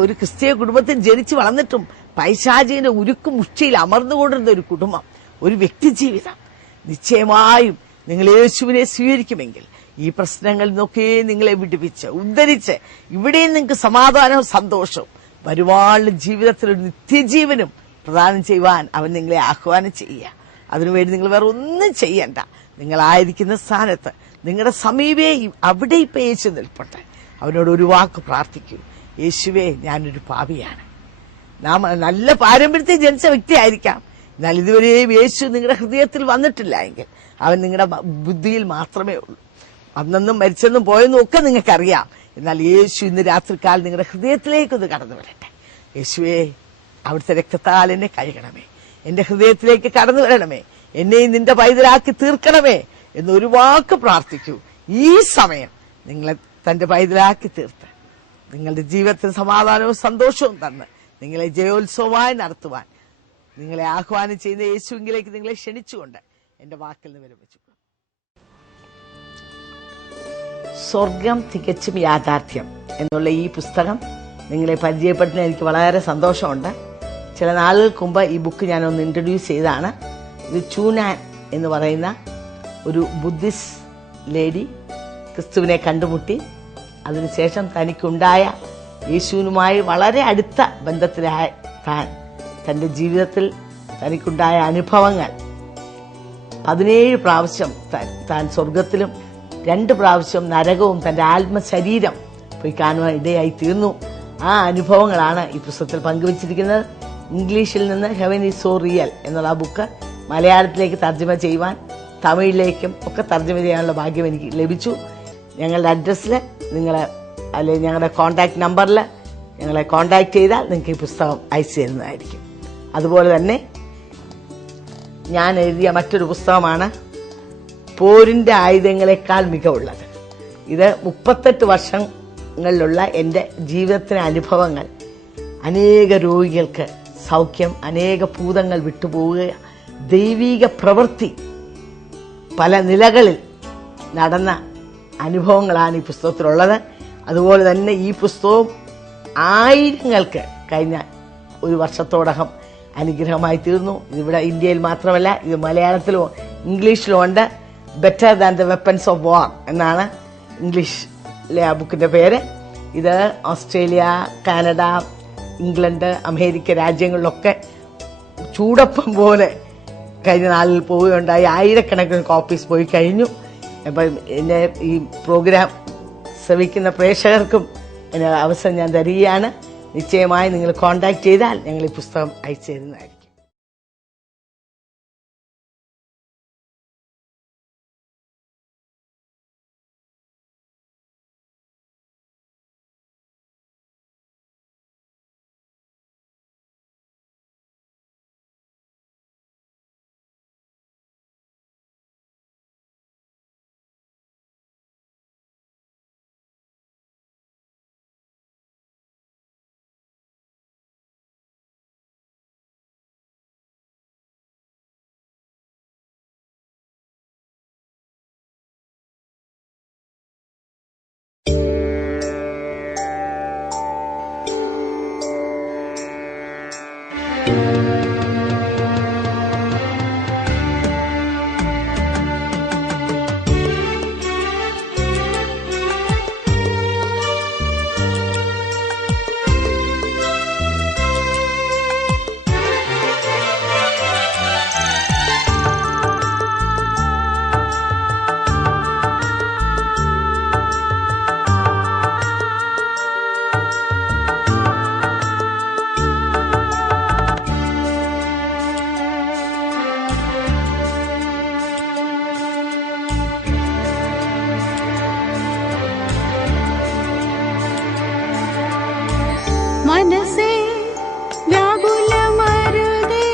ഒരു ക്രിസ്തീയ കുടുംബത്തിൽ ജനിച്ചു വളർന്നിട്ടും പൈശാചിന്റെ ഉരുക്കും മുഷ്ടിയിൽ അമർന്നുകൊണ്ടിരുന്ന ഒരു കുടുംബം, ഒരു വ്യക്തി ജീവിതം. നിശ്ചയമായും നിങ്ങൾ യേശുവിനെ സ്വീകരിക്കുമെങ്കിൽ ഈ പ്രശ്നങ്ങളിൽ നിന്നൊക്കെ നിങ്ങളെ വിടുവിച്ച് ഉദ്ധരിച്ച് ഇവിടെയും നിങ്ങൾക്ക് സമാധാനവും സന്തോഷവും വരുവാനുള്ള ജീവിതത്തിൽ ഒരു നിത്യജീവനും പ്രദാനം ചെയ്യുവാൻ അവൻ നിങ്ങളെ ആഹ്വാനം ചെയ്യുക. അതിനുവേണ്ടി നിങ്ങൾ വേറെ ഒന്നും ചെയ്യണ്ട. നിങ്ങളായിരിക്കുന്ന സ്ഥാനത്ത് നിങ്ങളുടെ സമീപേ അവിടെ ഇപ്പൊ യേശു നിൽപ്പട്ടെ. അവനോട് ഒരു വാക്ക് പ്രാർത്ഥിക്കൂ, യേശുവേ ഞാനൊരു പാപിയാണ്. നാം നല്ല പാരമ്പര്യത്തിൽ ജനിച്ച വ്യക്തിയായിരിക്കാം, എന്നാൽ ഇതുവരെയും യേശു നിങ്ങളുടെ ഹൃദയത്തിൽ വന്നിട്ടില്ല എങ്കിൽ അവൻ നിങ്ങളുടെ ബുദ്ധിയിൽ മാത്രമേ ഉള്ളൂ. അന്നെന്നും മരിച്ചെന്നും പോയെന്നും ഒക്കെ നിങ്ങൾക്കറിയാം. എന്നാൽ യേശു ഇന്ന് രാത്രിക്കാലം നിങ്ങളുടെ ഹൃദയത്തിലേക്കൊന്ന് കടന്നു വരട്ടെ. യേശുവേ അവിടുത്തെ രക്തത്താൽ എന്നെ കഴുകണമേ, എന്റെ ഹൃദയത്തിലേക്ക് കടന്നു വരണമേ, എന്നെയും നിന്റെ പൈതലാക്കി തീർക്കണമേ എന്നൊരു വാക്ക് പ്രാർത്ഥിക്കൂ. ഈ സമയം നിങ്ങളെ തന്റെ പൈതലാക്കി തീർത്ത് നിങ്ങളുടെ ജീവിതത്തിൽ സമാധാനവും സന്തോഷവും തന്ന് നിങ്ങളെ ജയോത്സവമായി നടത്തുവാൻ നിങ്ങളെ ആഹ്വാനം ചെയ്യുന്ന യേശുവിലേക്ക് നിങ്ങളെ ക്ഷണിച്ചുകൊണ്ട് എന്റെ വാക്കിൽ നിന്ന് വിരമിച്ചു. സ്വർഗം തികച്ചും യാഥാർത്ഥ്യം എന്നുള്ള ഈ പുസ്തകം നിങ്ങളെ പരിചയപ്പെടുത്തുന്ന എനിക്ക് വളരെ സന്തോഷമുണ്ട്. ചില നാളുകൾക്ക് മുമ്പ് ഈ ബുക്ക് ഞാനൊന്ന് ഇൻട്രൊഡ്യൂസ് ചെയ്തതാണ്. ഇത് ചൂനാൻ എന്ന് പറയുന്ന ഒരു ബുദ്ധിസ്റ്റ് ലേഡി ക്രിസ്തുവിനെ കണ്ടുമുട്ടി അതിനുശേഷം തനിക്കുണ്ടായ യേശുവിനുമായി വളരെ അടുത്ത ബന്ധത്തിലായ തന്റെ ജീവിതത്തിൽ തനിക്കുണ്ടായ അനുഭവങ്ങൾ 17 പ്രാവശ്യം താൻ സ്വർഗത്തിലും 2 പ്രാവശ്യം നരകവും തന്റെ ആത്മശരീരം പോയി കാണുവാൻ ഇടയായി തീർന്നു. ആ അനുഭവങ്ങളാണ് ഈ പുസ്തകത്തിൽ പങ്കുവച്ചിരിക്കുന്നത്. ഇംഗ്ലീഷിൽ നിന്ന് ഹെവൻ ഈസ് സോ റിയൽ എന്നുള്ള ആ ബുക്ക് മലയാളത്തിലേക്ക് തർജ്ജമ ചെയ്യുവാൻ തമിഴിലേക്കും ഒക്കെ തർജ്ജമ ചെയ്യാനുള്ള ഭാഗ്യം എനിക്ക് ലഭിച്ചു. ഞങ്ങളുടെ അഡ്രസ്സിൽ നിങ്ങളെ അല്ലെങ്കിൽ ഞങ്ങളുടെ കോൺടാക്ട് നമ്പറിൽ ഞങ്ങളെ കോൺടാക്ട് ചെയ്താൽ നിങ്ങൾക്ക് ഈ പുസ്തകം അയച്ചു തരുന്നതായിരിക്കും. അതുപോലെ തന്നെ ഞാൻ എഴുതിയ മറ്റൊരു പുസ്തകമാണ് പോരിന്റെ ആയുധങ്ങളെക്കാൾ മികവുള്ളത്. ഇത് 38 വർഷങ്ങളിലുള്ള എൻ്റെ ജീവിതത്തിലെ അനുഭവങ്ങൾ, അനേക രോഗികൾക്ക് സൗഖ്യം, അനേക ഭൂതങ്ങൾ വിട്ടുപോവുക, ദൈവിക പ്രവൃത്തി പല നിലകളിൽ നടന്ന അനുഭവങ്ങളാണ് ഈ പുസ്തകത്തിലുള്ളത്. അതുപോലെ തന്നെ ഈ പുസ്തകവും ആയിരങ്ങൾക്ക് കഴിഞ്ഞ ഒരു വർഷത്തോടകം അനുഗ്രഹമായി തീർന്നു. ഇതിവിടെ ഇന്ത്യയിൽ മാത്രമല്ല, ഇത് മലയാളത്തിലും ഇംഗ്ലീഷിലും ഉണ്ട്. Better than the weapons of വാർ എന്നാണ് ഇംഗ്ലീഷിലെ ആ ബുക്കിന്റെ പേര്. ഇത് ഓസ്ട്രേലിയ, കാനഡ, ഇംഗ്ലണ്ട്, അമേരിക്ക രാജ്യങ്ങളിലൊക്കെ ചൂടപ്പം പോലെ കഴിഞ്ഞ നാളിൽ പോവുകയുണ്ടായി. ആയിരക്കണക്കിന് കോപ്പീസ് പോയി കഴിഞ്ഞു. അപ്പം എന്നെ ഈ പ്രോഗ്രാം ശ്രവിക്കുന്ന പ്രേക്ഷകർക്കും എന്നെ അവസരം ഞാൻ തരികയാണ്. നിശ്ചയമായി നിങ്ങൾ കോൺടാക്ട് ചെയ്താൽ ഞങ്ങൾ ഈ പുസ്തകം അയച്ചു തരുന്നതായിരിക്കും. മനസ്സേ വ്യാകുലമരുതേ,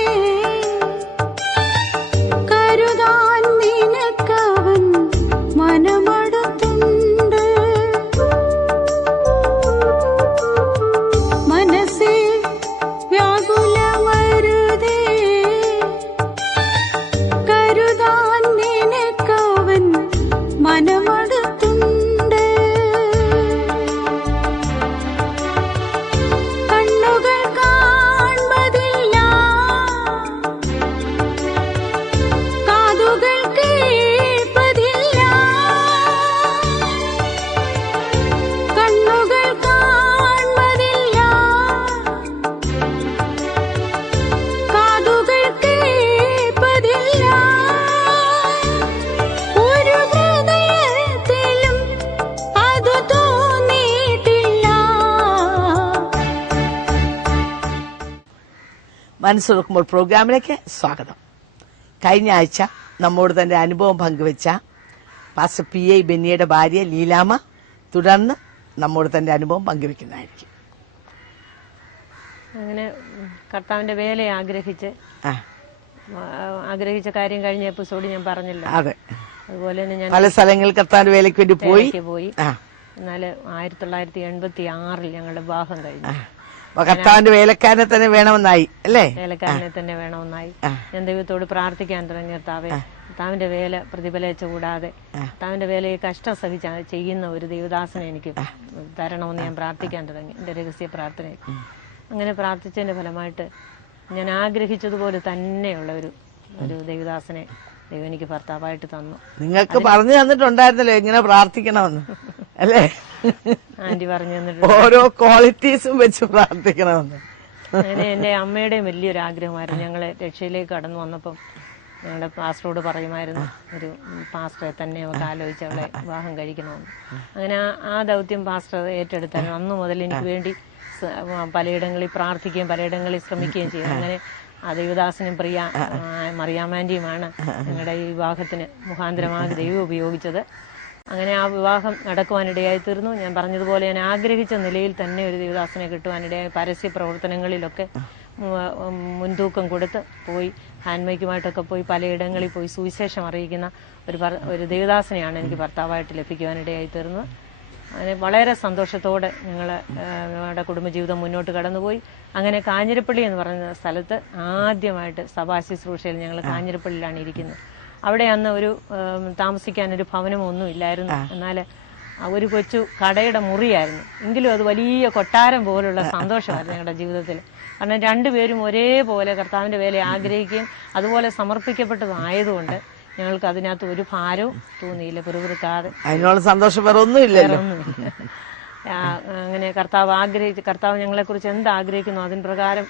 കരുതാൻ നിനക്കവൻ മനമടുത്തുണ്ട്. മനസ്സേ വ്യാകുലമരുതേ, കരുതാൻ നിനക്കവൻ മനമടുത്തുണ്ട്. കണ്ണുകൾ കാൺമതില്ല, കാതുകൾ കേൾപ്പതില്ല. കണ്ണുകൾ കാൺമതില്ല, കാതുകൾ കേൾപ്പതില്ല. ഒരു ഹൃദയത്തിലും അത് തോന്നിയിട്ടില്ല. മനസ്സുറക്കുമ്പോൾ പ്രോഗ്രാമിലേക്ക് സ്വാഗതം. കഴിഞ്ഞ ആഴ്ച നമ്മോട് തന്റെ അനുഭവം പങ്കുവെച്ച പാസ്റ്റർ PI ബെന്നിയുടെ ഭാര്യ ലീലാമ്മ തുടർന്ന് നമ്മോട് തന്റെ അനുഭവം പങ്കുവെക്കുന്നതായിരിക്കും. അങ്ങനെ കർത്താവിന്റെ വേലയെ ആഗ്രഹിച്ച് ആ, ആഗ്രഹിച്ച കാര്യം കഴിഞ്ഞ എപ്പിസോഡ് ഞാൻ പറഞ്ഞില്ല. അതെ, അതുപോലെ തന്നെ ഞാൻ പല സ്ഥലങ്ങളിൽ കർത്താവിന്റെ വേലയ്ക്ക് വേണ്ടി പോയി. ആ, എന്നാൽ 1986 ഞങ്ങളുടെ വിവാഹം കഴിഞ്ഞു. അപ്പൊ കർത്താവിന്റെ വേലക്കാരനെ തന്നെ വേണമെന്നായി അല്ലേ? വേലക്കാരനെ തന്നെ വേണമെന്നായി ഞാൻ ദൈവത്തോട് പ്രാർത്ഥിക്കാൻ തുടങ്ങി. കർത്താവിന്റെ വേല പ്രതിഫലിച്ച കൂടാതെ കർത്താവിന്റെ വേലയെ കഷ്ടം സഹിച്ച ചെയ്യുന്ന ഒരു ദൈവദാസനെ എനിക്ക് തരണമെന്ന് ഞാൻ പ്രാർത്ഥിക്കാൻ തുടങ്ങി, എന്റെ രഹസ്യ പ്രാർത്ഥനയിൽ. അങ്ങനെ പ്രാർത്ഥിച്ചതിന്റെ ഫലമായിട്ട് ഞാൻ ആഗ്രഹിച്ചതുപോലെ തന്നെയുള്ള ഒരു ദൈവദാസനെ ദൈവം എനിക്ക് ഭർത്താവായിട്ട് തന്നു. നിങ്ങൾക്ക് പറഞ്ഞു തന്നിട്ടുണ്ടായിരുന്നല്ലോ എങ്ങനെ പ്രാർത്ഥിക്കണമെന്ന് അല്ലേ? ആന്റി പറഞ്ഞു തന്നിട്ടുണ്ട് ഓരോ ക്വാളിറ്റീസും വെച്ച് പ്രാർത്ഥിക്കണമെന്ന്. അങ്ങനെ എന്റെ അമ്മയുടെയും വലിയൊരു ആഗ്രഹമായിരുന്നു. ഞങ്ങളെ രക്ഷയിലേക്ക് കടന്നു വന്നപ്പം ഞങ്ങളുടെ പാസ്റ്ററോട് പറയുമായിരുന്നു, ഒരു പാസ്റ്ററെ തന്നെ അവർക്ക് ആലോചിച്ച് അവളെ വിവാഹം കഴിക്കണമെന്ന്. അങ്ങനെ ആ ദൗത്യം പാസ്റ്റർ ഏറ്റെടുത്താലും അന്നു മുതൽ എനിക്ക് വേണ്ടി പലയിടങ്ങളിൽ പ്രാർത്ഥിക്കുകയും പലയിടങ്ങളിൽ ശ്രമിക്കുകയും ചെയ്യും. അങ്ങനെ ആ ദൈവദാസനും പ്രിയ മറിയാമാന്റിയുമാണ് ഞങ്ങളുടെ ഈ വിവാഹത്തിന് മുഖാന്തരമായി ദൈവം ഉപയോഗിച്ചത്. അങ്ങനെ ആ വിവാഹം നടക്കുവാനിടയായി തീർന്നു. ഞാൻ പറഞ്ഞതുപോലെ ഞാൻ ആഗ്രഹിച്ച നിലയിൽ തന്നെ ഒരു ദൈവദാസനെ കിട്ടുവാനിടയായി. പരസ്യ പ്രവർത്തനങ്ങളിലൊക്കെ മുൻതൂക്കം കൊടുത്ത് പോയി, ഹാൻഡ്മേക്കുമായിട്ടൊക്കെ പോയി പലയിടങ്ങളിൽ പോയി സുവിശേഷം അറിയിക്കുന്ന ഒരു ദൈവദാസനെയാണ് എനിക്ക് ഭർത്താവായിട്ട് ലഭിക്കുവാനിടയായി തീർന്നത്. അങ്ങനെ വളരെ സന്തോഷത്തോടെ ഞങ്ങളുടെ കുടുംബജീവിതം മുന്നോട്ട് കടന്നുപോയി. അങ്ങനെ കാഞ്ഞിരപ്പള്ളി എന്ന് പറയുന്ന സ്ഥലത്ത് ആദ്യമായിട്ട് സഭാശുശ്രൂഷയിൽ ഞങ്ങൾ കാഞ്ഞിരപ്പള്ളിയിലാണ് ഇരിക്കുന്നത്. അവിടെ അന്ന് ഒരു താമസിക്കാനൊരു ഭവനമൊന്നും ഇല്ലായിരുന്നു. എന്നാൽ ഒരു കൊച്ചു കടയുടെ മുറിയായിരുന്നു. എങ്കിലും അത് വലിയ കൊട്ടാരം പോലുള്ള സന്തോഷമായിരുന്നു ഞങ്ങളുടെ ജീവിതത്തിൽ. കാരണം രണ്ടുപേരും ഒരേപോലെ കർത്താവിന്റെ വേല ആഗ്രഹിക്കുകയും അതുപോലെ സമർപ്പിക്കപ്പെട്ടതായതുകൊണ്ട് ഞങ്ങൾക്ക് അതിനകത്ത് ഒരു ഭാരവും തോന്നിയില്ല, പിറുപിറുക്കാതെ. അതിനുള്ള സന്തോഷം വേറെ ഒന്നുമില്ല. അങ്ങനെ കർത്താവ് ഞങ്ങളെ കുറിച്ച് എന്താഗ്രഹിക്കുന്നു അതിന് പ്രകാരം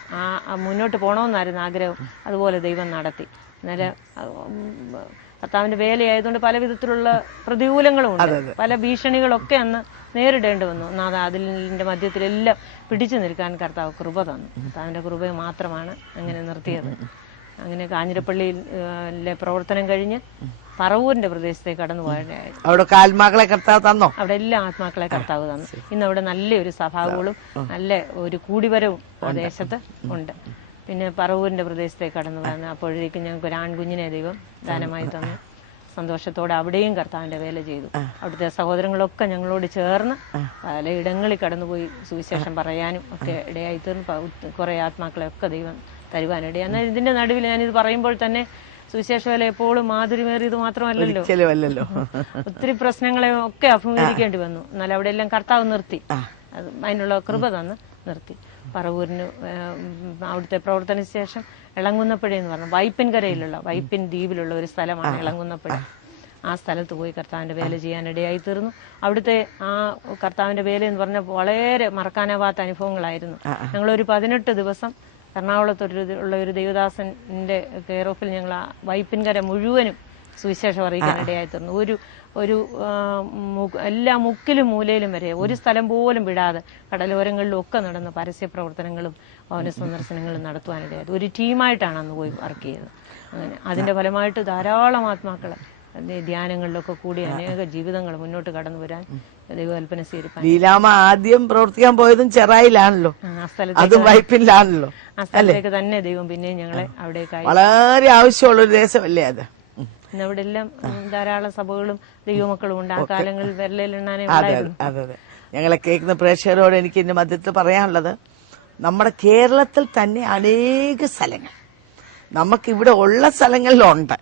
മുന്നോട്ട് പോകണമെന്നായിരുന്നു ആഗ്രഹം. അതുപോലെ ദൈവം നടത്തി. എന്നാല് കർത്താവിന്റെ വേലയായതുകൊണ്ട് പല വിധത്തിലുള്ള പ്രതികൂലങ്ങളും ഉണ്ട്, പല ഭീഷണികളൊക്കെ അന്ന് നേരിടേണ്ടി വന്നു. എന്നാൽ അതിന്റെ മധ്യത്തിലെല്ലാം പിടിച്ചു നിൽക്കാൻ കർത്താവ് കൃപ തന്നു. കർത്താവിന്റെ കൃപ മാത്രമാണ് അങ്ങനെ നിർത്തിയത്. അങ്ങനെ കാഞ്ഞിരപ്പള്ളിയിലെ പ്രവർത്തനം കഴിഞ്ഞ് പറവൂരിന്റെ പ്രദേശത്തേക്ക് കടന്നു പോയായി. അവിടെ ആത്മാക്കളെ കർത്താവ് തന്നോ? അവിടെ എല്ലാ ആത്മാക്കളെ കർത്താവ് തന്നു. ഇന്ന് അവിടെ നല്ലൊരു സഭാകളും നല്ല ഒരു കൂടിവരവും പ്രദേശത്ത് ഉണ്ട്. പിന്നെ പറവൂരിന്റെ പ്രദേശത്തേക്ക് കടന്നു വന്നു. അപ്പോഴേക്കും ഞങ്ങൾക്ക് ഒരു ആൺകുഞ്ഞിനെ ദൈവം ദാനമായി തന്നു. സന്തോഷത്തോടെ അവിടെയും കർത്താവിന്റെ വേല ചെയ്തു. അവിടുത്തെ സഹോദരങ്ങളൊക്കെ ഞങ്ങളോട് ചേർന്ന് പലയിടങ്ങളിൽ കടന്നുപോയി സുവിശേഷം പറയാനും ഒക്കെ ഇടയായി തീർന്നു. കുറെ ആത്മാക്കളെ ഒക്കെ ദൈവം തരുവാനിടയായി. എന്നാൽ ഇതിന്റെ നടുവിൽ ഞാനിത് പറയുമ്പോൾ തന്നെ സുവിശേഷ വേല എപ്പോഴും മാധുര്യമേറിയത് മാത്രമല്ലല്ലോ, ഒത്തിരി പ്രശ്നങ്ങളെ ഒക്കെ അഭിമുഖീകരിക്കേണ്ടി വന്നു. എന്നാൽ അവിടെ എല്ലാം കർത്താവ് നിർത്തി, അതിനുള്ള കൃപ തന്ന് നിർത്തി. പറവൂരിന് അവിടുത്തെ പ്രവർത്തന ശേഷം ഇളങ്കുന്നപ്പുഴ എന്ന് പറഞ്ഞു വൈപ്പിൻകരയിലുള്ള വൈപ്പിൻ ദ്വീപിലുള്ള ഒരു സ്ഥലമാണ് ഇളങ്കുന്നപ്പുഴ. ആ സ്ഥലത്ത് പോയി കർത്താവിന്റെ വേല ചെയ്യാനിടയായി തീർന്നു. അവിടുത്തെ ആ കർത്താവിന്റെ വേല എന്ന് പറഞ്ഞാൽ വളരെ മറക്കാനാവാത്ത അനുഭവങ്ങളായിരുന്നു. ഞങ്ങളൊരു 18 ദിവസം എറണാകുളത്തുള്ള ഒരു ദേവദാസന്റെ കെയർ ഓഫിൽ ഞങ്ങൾ ആ വൈപ്പിൻകര മുഴുവനും സുവിശേഷം അറിയിക്കാനിടയായി തീർന്നു. ഒരു എല്ലാ മുക്കിലും മൂലയിലും വരെ ഒരു സ്ഥലം പോലും വിടാതെ കടലോരങ്ങളിലും ഒക്കെ നടന്ന പരസ്യ പ്രവർത്തനങ്ങളും ഭവന സന്ദർശനങ്ങളും നടത്തുവാനിടയായത്. ഒരു ടീമായിട്ടാണ് അന്ന് പോയി വർക്ക് ചെയ്തത്. അങ്ങനെ അതിന്റെ ഫലമായിട്ട് ധാരാളം ആത്മാക്കളെ ധ്യാനങ്ങളിലൊക്കെ കൂടി അനേക ജീവിതങ്ങൾ മുന്നോട്ട് കടന്നു വരാൻ ദൈവകൽപ്പന സ്വീകരിക്കാൻ. ലീലാമ്മ ആദ്യം പ്രവർത്തിക്കാൻ പോയതും ചെറായിലാണല്ലോ, അതും വൈപ്പിലാണല്ലോ. ആ സ്ഥലത്തേക്ക് തന്നെ ദൈവം പിന്നെയും ഞങ്ങളെ അവിടേക്കായി. വളരെ ആവശ്യമുള്ള ഒരു ദേശമല്ലേ അത്. പിന്നെ അവിടെ എല്ലാം ധാരാളം സഭകളും ദൈവമക്കളും ഉണ്ട്. ആ കാലങ്ങളിൽ വിരലിലെണ്ണാനേ അതെ. ഞങ്ങളെ കേൾക്കുന്ന പ്രേക്ഷകരോട് എനിക്ക് ഇതിന്റെ മധ്യത്തിൽ പറയാനുള്ളത്, നമ്മുടെ കേരളത്തിൽ തന്നെ അനേക സ്ഥലങ്ങൾ നമുക്കിവിടെ ഉള്ള സ്ഥലങ്ങളിലുണ്ട്,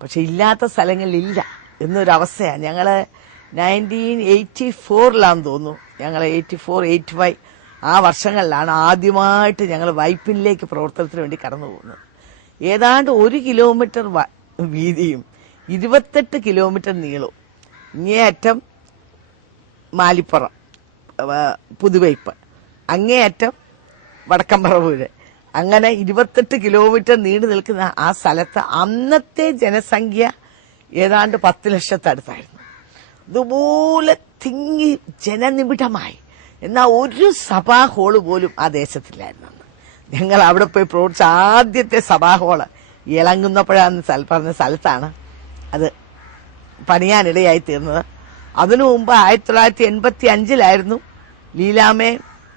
പക്ഷെ ഇല്ലാത്ത സ്ഥലങ്ങളിലില്ല എന്നൊരവസ്ഥയാണ്. ഞങ്ങള് 1984 തോന്നുന്നു, ഞങ്ങൾ 84, 85 ആ വർഷങ്ങളിലാണ് ആദ്യമായിട്ട് ഞങ്ങൾ വൈപ്പിനിലേക്ക് പ്രവർത്തനത്തിന് വേണ്ടി കടന്നു പോകുന്നത്. ഏതാണ്ട് 1 കിലോമീറ്റർ വീതിയും 28 കിലോമീറ്റർ നീളവും, ഇങ്ങേയറ്റം മാലിപ്പുറം പുതുവൈപ്പ്, അങ്ങേയറ്റം വടക്കമ്പറവൂര്, അങ്ങനെ 28 കിലോമീറ്റർ നീണ്ടു നിൽക്കുന്ന ആ സ്ഥലത്ത് അന്നത്തെ ജനസംഖ്യ ഏതാണ്ട് 10 ലക്ഷത്തടുത്തായിരുന്നു. ഇതുപോലെ തിങ്ങി ജനനിബിഡമായി. എന്നാൽ ഒരു സഭാ ഹോള് പോലും ആ ദേശത്തില്ലായിരുന്നു. ഞങ്ങൾ അവിടെ പോയി പ്രവർത്തിച്ച ആദ്യത്തെ സഭാ ഹോള് ഇളങ്ങുന്നപ്പോഴാന്ന് പറഞ്ഞ സ്ഥലത്താണ് അത് പണിയാനിടയായി തീർന്നത്. അതിനു മുമ്പ് 1985 ലീലാമേ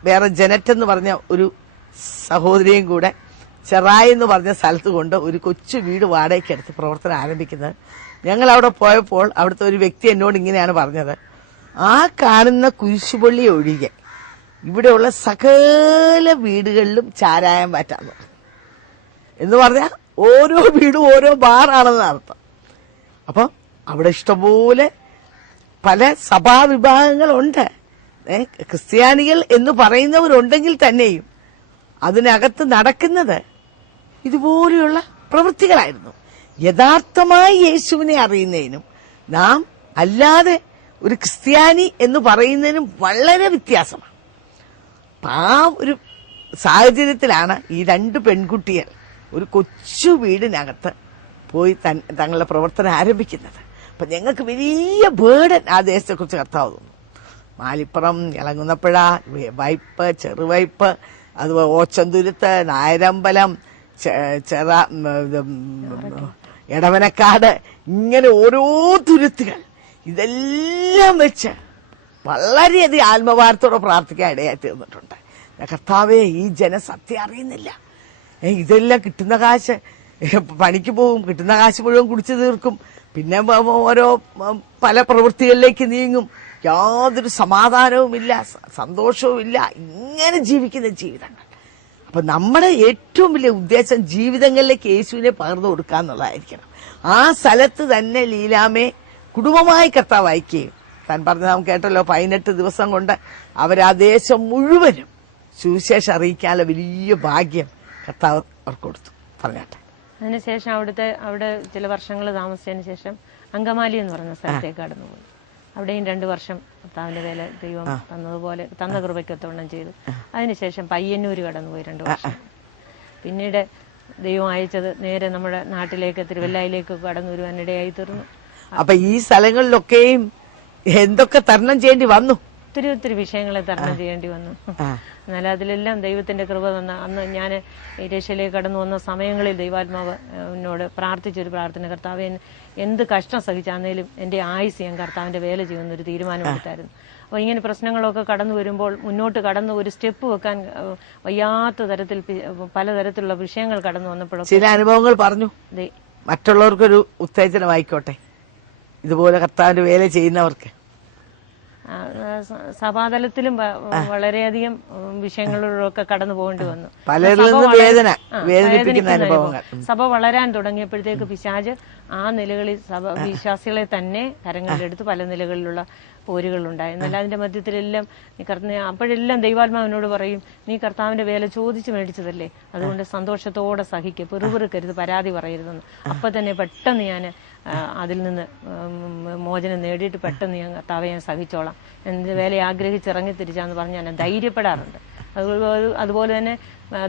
വേറെ ജനറ്റ് എന്ന് പറഞ്ഞ ഒരു സഹോദരിയും കൂടെ ചെറായി എന്ന് പറഞ്ഞ സ്ഥലത്ത് കൊണ്ട് ഒരു കൊച്ചു വീട് വാടകയ്ക്കെടുത്ത് പ്രവർത്തനം ആരംഭിക്കുന്നത്. ഞങ്ങൾ അവിടെ പോയപ്പോൾ അവിടുത്തെ ഒരു വ്യക്തി എന്നോട് ഇങ്ങനെയാണ് പറഞ്ഞത്, ആ കാണുന്ന കുരിശുപള്ളി ഒഴികെ ഇവിടെയുള്ള സകല വീടുകളിലും ചാരായം മാറ്റാന്ന് എന്ന് പറഞ്ഞാൽ ഓരോ വീടും ഓരോ ബാറാണെന്ന് അർത്ഥം. അപ്പം അവിടെ ഇഷ്ടംപോലെ പല സഭാവിഭാഗങ്ങളുണ്ട്. ക്രിസ്ത്യാനികൾ എന്ന് പറയുന്നവരുണ്ടെങ്കിൽ തന്നെയും അതിനകത്ത് നടക്കുന്നത് ഇതുപോലെയുള്ള പ്രവൃത്തികളായിരുന്നു. യഥാർത്ഥമായി യേശുവിനെ അറിയുന്നതിനും നാം അല്ലാതെ ഒരു ക്രിസ്ത്യാനി എന്ന് പറയുന്നതിനും വളരെ വ്യത്യാസമാണ്. ആ ഒരു സാഹചര്യത്തിലാണ് ഈ 2 പെൺകുട്ടികൾ ഒരു കൊച്ചു വീടിനകത്ത് പോയി തങ്ങളുടെ പ്രവർത്തനം ആരംഭിക്കുന്നത്. അപ്പൊ ഞങ്ങൾക്ക് വലിയ ബേർഡൻ ആ ദേശത്തെക്കുറിച്ച് കർത്താവ് തോന്നുന്നു. മാലിപ്പുറം, ഇളങ്ങുന്നപ്പുഴ, വൈപ്പ്, ചെറുവൈപ്പ്, അതുപോലെ ഓച്ചന്തുരുത്ത്, നായരമ്പലം, എടവനക്കാട്, ഇങ്ങനെ ഓരോ തുരുത്തുകൾ, ഇതെല്ലാം വെച്ച് വളരെയധികം ആത്മഭാരത്തോടെ പ്രാർത്ഥിക്കാൻ ഇടയായി തീർന്നിട്ടുണ്ട്. കർത്താവേ, ഈ ജനം സത്യം അറിയുന്നില്ല. ഇതെല്ലാം കിട്ടുന്ന കാശ്, പണിക്ക് പോകും, കിട്ടുന്ന കാശ് മുഴുവൻ കുടിച്ചു തീർക്കും, പിന്നെ ഓരോ പല പ്രവൃത്തികളിലേക്ക് നീങ്ങും, യാതൊരു സമാധാനവുമില്ല, സന്തോഷവുമില്ല, ഇങ്ങനെ ജീവിക്കുന്ന ജീവിതങ്ങൾ. അപ്പൊ നമ്മുടെ ഏറ്റവും വലിയ ഉദ്ദേശം ജീവിതങ്ങളിലേക്ക് യേശുവിനെ പകർന്നു കൊടുക്കുക എന്നുള്ളതായിരിക്കണം. ആ സ്ഥലത്ത് തന്നെ ലീലാമേ കുടുംബമായി കർത്താവ് അയക്കുകയും, താൻ പറഞ്ഞ നാം കേട്ടല്ലോ, 18 ദിവസം കൊണ്ട് അവരാ ദേശം മുഴുവനും സുവിശേഷം അറിയിക്കാനുള്ള വലിയ ഭാഗ്യം കർത്താവ് അവർക്ക് കൊടുത്തു. പറഞ്ഞാട്ടെ. അതിനുശേഷം അവിടെ ചില വർഷങ്ങൾ താമസിച്ചതിന് ശേഷം അങ്കമാലി എന്ന് പറയുന്ന സ്ഥലത്തേക്ക് കടന്നുപോയി. അവിടെയും 2 വർഷം കർത്താവിന്റെ വേല ദൈവം തന്നതുപോലെ തന്ന കൃപയ്ക്കൊത്തവണ്ണം ചെയ്തു. അതിനുശേഷം പയ്യന്നൂര് കടന്നുപോയി 2 വർഷം. പിന്നീട് ദൈവം അയച്ചത് നേരെ നമ്മുടെ നാട്ടിലേക്ക്, തിരുവല്ലയിലേക്ക് കടന്നു വരുവാനിടയായി തീർന്നു. അപ്പൊ ഈ സ്ഥലങ്ങളിലൊക്കെയും എന്തൊക്കെ തരണം ചെയ്യേണ്ടി വന്നു? ഒത്തിരി വിഷയങ്ങളെ തരണം ചെയ്യേണ്ടി വന്നു. എന്നാൽ അതിലെല്ലാം ദൈവത്തിന്റെ കൃപ തന്ന, അന്ന് ഞാൻ രക്ഷയിലേക്ക് കടന്നു വന്ന സമയങ്ങളിൽ ദൈവാത്മാവിനോട് പ്രാർത്ഥിച്ചൊരു പ്രാർത്ഥന, കർത്താവെ എന്ത് കഷ്ടം സഹിച്ചാന്നേലും എന്റെ ആയുസ് ഞാൻ കർത്താവിന്റെ വേല ചെയ്യുന്നൊരു തീരുമാനമെടുത്തായിരുന്നു. അപ്പോൾ ഇങ്ങനെ പ്രശ്നങ്ങളൊക്കെ കടന്നു വരുമ്പോൾ മുന്നോട്ട് കടന്ന് ഒരു സ്റ്റെപ്പ് വെക്കാൻ വയ്യാത്ത തരത്തിൽ പലതരത്തിലുള്ള വിഷയങ്ങൾ കടന്നു വന്നപ്പോഴൊക്കെ ചില അനുഭവങ്ങൾ പറഞ്ഞു. മറ്റുള്ളവർക്കൊരു ഉത്തേജനമായിക്കോട്ടെ, ഇതുപോലെ കർത്താവിന്റെ വേല ചെയ്യുന്നവർക്ക്. സഭാതലത്തിലും വളരെയധികം വിഷയങ്ങളിലൊക്കെ കടന്നു പോകേണ്ടി വന്നു. വേദനിപ്പിക്കുന്ന അനുഭവങ്ങൾ. സഭ വളരാൻ തുടങ്ങിയപ്പോഴത്തേക്ക് പിശാച് ആ നിലകളിൽ സഭ വിശ്വാസികളെ തന്നെ കരങ്ങളിലെടുത്ത് പല നിലകളിലുള്ള പോരുകളുണ്ടായി. എന്നാൽ അതിന്റെ മധ്യത്തിലെല്ലാം അപ്പോഴെല്ലാം ദൈവാത്മാവിനോട് പറയും, നീ കർത്താവിന്റെ വേല ചോദിച്ചു മേടിച്ചതല്ലേ, അതുകൊണ്ട് സന്തോഷത്തോടെ സഹിക്കുക, പെറുപെറുക്കരുത്, പരാതി പറയരുതെന്ന്. അപ്പൊ തന്നെ പെട്ടെന്ന് ഞാൻ അതിൽ നിന്ന് മോചനം നേടിയിട്ട് പെട്ടെന്ന് ഞാൻ കർത്താവെ ഞാൻ സഹിച്ചോളാം, എന്റെ വേല ആഗ്രഹിച്ചിറങ്ങി തിരിച്ചാന്ന് പറഞ്ഞ് ഞാൻ ധൈര്യപ്പെടാറുണ്ട്. അതുപോലെ തന്നെ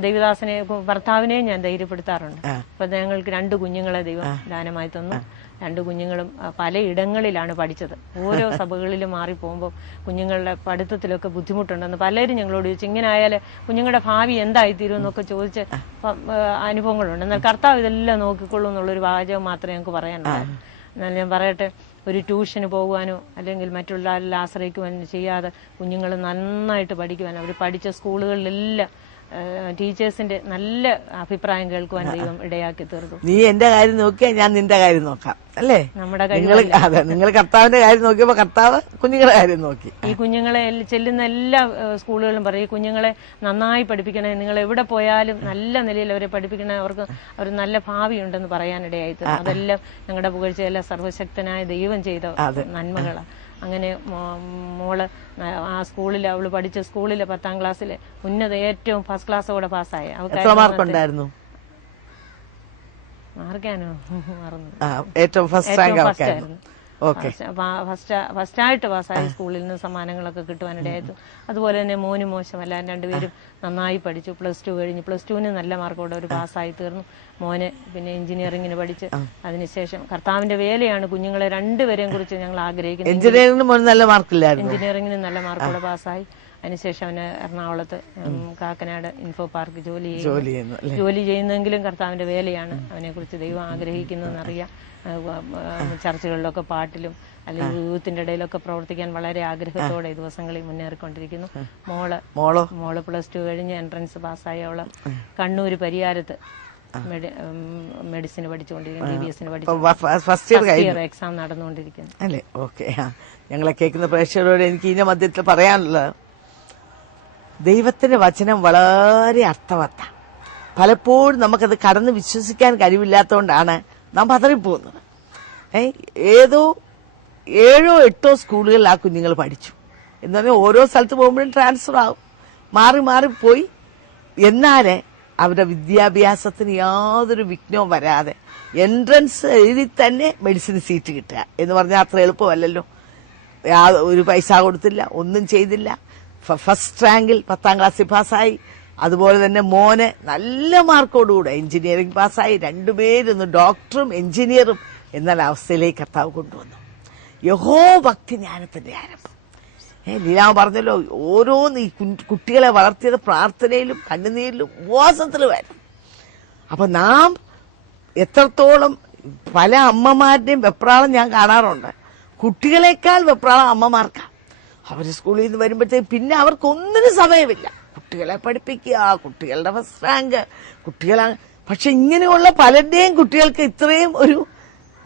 ദൈവദാസനെ ഭർത്താവിനെയും ഞാൻ ധൈര്യപ്പെടുത്താറുണ്ട്. അപ്പൊ ഞങ്ങൾക്ക് 2 കുഞ്ഞുങ്ങളെ ദൈവം ദാനമായി തന്നു. 2 കുഞ്ഞുങ്ങളും പലയിടങ്ങളിലാണ് പഠിച്ചത്. ഓരോ സഭകളിലും മാറി പോകുമ്പോൾ കുഞ്ഞുങ്ങളുടെ പഠിത്തത്തിലൊക്കെ ബുദ്ധിമുട്ടുണ്ടെന്ന് പലരും ഞങ്ങളോട് ചോദിച്ചു. ഇങ്ങനെ ആയാൽ കുഞ്ഞുങ്ങളുടെ ഭാവി എന്തായിത്തീരും എന്നൊക്കെ ചോദിച്ച് അനുഭവങ്ങളുണ്ട്. എന്നാൽ കർത്താവ് ഇതെല്ലാം നോക്കിക്കൊള്ളൂ എന്നുള്ളൊരു വാചകം മാത്രമേ ഞങ്ങൾക്ക് പറയാനുള്ളൂ. എന്നാൽ ഞാൻ പറയട്ടെ, ഒരു ട്യൂഷന് പോകുവാനോ അല്ലെങ്കിൽ മറ്റുള്ളവരിൽ ആശ്രയിക്കുവാനോ ചെയ്യാതെ കുഞ്ഞുങ്ങൾ നന്നായിട്ട് പഠിക്കുവാൻ, അവർ പഠിച്ച സ്കൂളുകളിലെല്ലാം ടീച്ചേഴ്സിന്റെ നല്ല അഭിപ്രായം കേൾക്കുവാൻ ദൈവം ഇടയാക്കി തീർന്നു. നീ എന്റെ കാര്യം നോക്കിയാൽ ഞാൻ നിന്റെ കാര്യം നോക്കാം, അല്ലേ? നമ്മുടെ നിങ്ങൾ കർത്താവിന്റെ കാര്യം നോക്കിയപ്പോ കർത്താവ് കുഞ്ഞുങ്ങളുടെ കാര്യം നോക്കി. ഈ കുഞ്ഞുങ്ങളെ ചെല്ലുന്ന എല്ലാ സ്കൂളുകളിലും പറയും, ഈ കുഞ്ഞുങ്ങളെ നന്നായി പഠിപ്പിക്കണേ, നിങ്ങൾ എവിടെ പോയാലും നല്ല നിലയിൽ അവരെ പഠിപ്പിക്കണേ, അവർക്ക് ഒരു നല്ല ഭാവി ഉണ്ടെന്ന് പറയാനിടയായി തീർന്നു. അതെല്ലാം ഞങ്ങളുടെ പുകഴ്ചയെല്ലാം സർവശക്തനായ ദൈവം ചെയ്ത നന്മകളാണ്. അങ്ങനെ മോള് ആ സ്കൂളിൽ, അവള് പഠിച്ച സ്കൂളിലെ 10ാം ക്ലാസ്സിലെ ഉന്നത ഏറ്റവും ഫസ്റ്റ് ക്ലാസ്സോടെ പാസ്സായി. മാർക്കുണ്ടായിരുന്നു? മാർക്കാനോ മറന്നു. ഏറ്റവും ഫസ്റ്റ് ഫസ്റ്റായിട്ട് പാസ്സായ സ്കൂളിൽ നിന്ന് സമ്മാനങ്ങളൊക്കെ കിട്ടുവാനിടയായിരുന്നു. അതുപോലെ തന്നെ മോന് മോശമല്ല, 2 പേരും നന്നായി പഠിച്ചു. +2 കഴിഞ്ഞ് +2 നല്ല മാർക്കോടെ ഒരു പാസ്സായി തീർന്നു. മോന് പിന്നെ എഞ്ചിനീയറിംഗിന് പഠിച്ച് അതിനുശേഷം കർത്താവിന്റെ വേലയാണ് കുഞ്ഞുങ്ങളെ 2 പേരെയും കുറിച്ച് ഞങ്ങൾ ആഗ്രഹിക്കുന്നത്. എഞ്ചിനീയറിംഗിന് നല്ല മാർക്കോടെ പാസ്സായി. അതിനുശേഷം അവന് എറണാകുളത്ത് കാക്കനാട് ഇൻഫോ പാർക്ക് ജോലി ചെയ്യുന്നെങ്കിലും കർത്താവിന്റെ വേലയാണ് അവനെ കുറിച്ച് ദൈവം ആഗ്രഹിക്കുന്നതെന്നറിയാം. ചർച്ചകളിലൊക്കെ പാട്ടിലും അല്ലെങ്കിൽ യൂത്തിന്റെ ഇടയിലൊക്കെ പ്രവർത്തിക്കാൻ വളരെ ആഗ്രഹത്തോടെ ദിവസങ്ങളിൽ മുന്നേറിക്കൊണ്ടിരിക്കുന്നു. മോള് +2 കഴിഞ്ഞ് എൻട്രൻസ് പാസ്സായി. അവള് കണ്ണൂര് പരിയാരത്ത് മെഡിസിന് പഠിച്ചുകൊണ്ടിരിക്കുന്നു, DBS ഫസ്റ്റ് ഇയർ എക്സാം നടന്നുകൊണ്ടിരിക്കുന്നു. അല്ലേ? ഓക്കെ. ഞങ്ങളെ കേൾക്കുന്ന പ്രേക്ഷകരോട് എനിക്ക് ഇതിന്റെ മധ്യത്തിൽ പറയാനുള്ളത്, ദൈവത്തിന്റെ വചനം വളരെ അർത്ഥവത്താണ്. പലപ്പോഴും നമുക്കത് കടന്ന് വിശ്വസിക്കാൻ കഴിവില്ലാത്തതുകൊണ്ടാണ് നാം പതറിപ്പോകുന്നത്. ഏതോ 7 or 8 സ്കൂളുകളിൽ ആ കുഞ്ഞുങ്ങൾ പഠിച്ചു എന്ന് പറഞ്ഞാൽ ഓരോ സ്ഥലത്ത് പോകുമ്പോഴും ട്രാൻസ്ഫർ ആവും, മാറിപ്പോയി. എന്നാല് അവരുടെ വിദ്യാഭ്യാസത്തിന് യാതൊരു വിഘ്നവും വരാതെ എൻട്രൻസ് എഴുതി തന്നെ മെഡിസിൻ സീറ്റ് കിട്ടുക എന്ന് പറഞ്ഞാൽ അത്ര എളുപ്പമല്ലല്ലോ. ഒരു പൈസ കൊടുത്തില്ല, ഒന്നും ചെയ്തില്ല. ഫസ്റ്റ് റാങ്കിൽ 10ാം ക്ലാസ്സിൽ പാസ്സായി. അതുപോലെ തന്നെ മോന് നല്ല മാർക്കോടുകൂടെ എഞ്ചിനീയറിംഗ് പാസ്സായി. 2 പേരൊന്ന് ഡോക്ടറും എഞ്ചിനീയറും എന്നുള്ള അവസ്ഥയിലേക്ക് കർത്താവ് കൊണ്ടുവന്നു. യഹോഭക്തി ജ്ഞാനത്തിന്റെ ആരംഭം. ലീലാമ പറഞ്ഞല്ലോ, ഓരോന്ന് ഈ കുട്ടികളെ വളർത്തിയത് പ്രാർത്ഥനയിലും കണ്ണുനീരിലും ഉപവാസത്തിലുമായിരുന്നു. അപ്പൊ നാം എത്രത്തോളം പല അമ്മമാരുടെയും വെപ്രാളം ഞാൻ കാണാറുണ്ട്. കുട്ടികളെക്കാൾ വെപ്രാളം അമ്മമാർക്കാണ്. അവര് സ്കൂളിൽ നിന്ന് വരുമ്പോഴത്തേക്ക് പിന്നെ അവർക്കൊന്നിനും സമയമില്ല. കുട്ടികളെ പഠിപ്പിക്കുക, കുട്ടികളുടെ ഫസ്റ്റ് റാങ്ക്, കുട്ടികളെ. പക്ഷെ ഇങ്ങനെയുള്ള പലരുടെയും കുട്ടികൾക്ക് ഇത്രയും ഒരു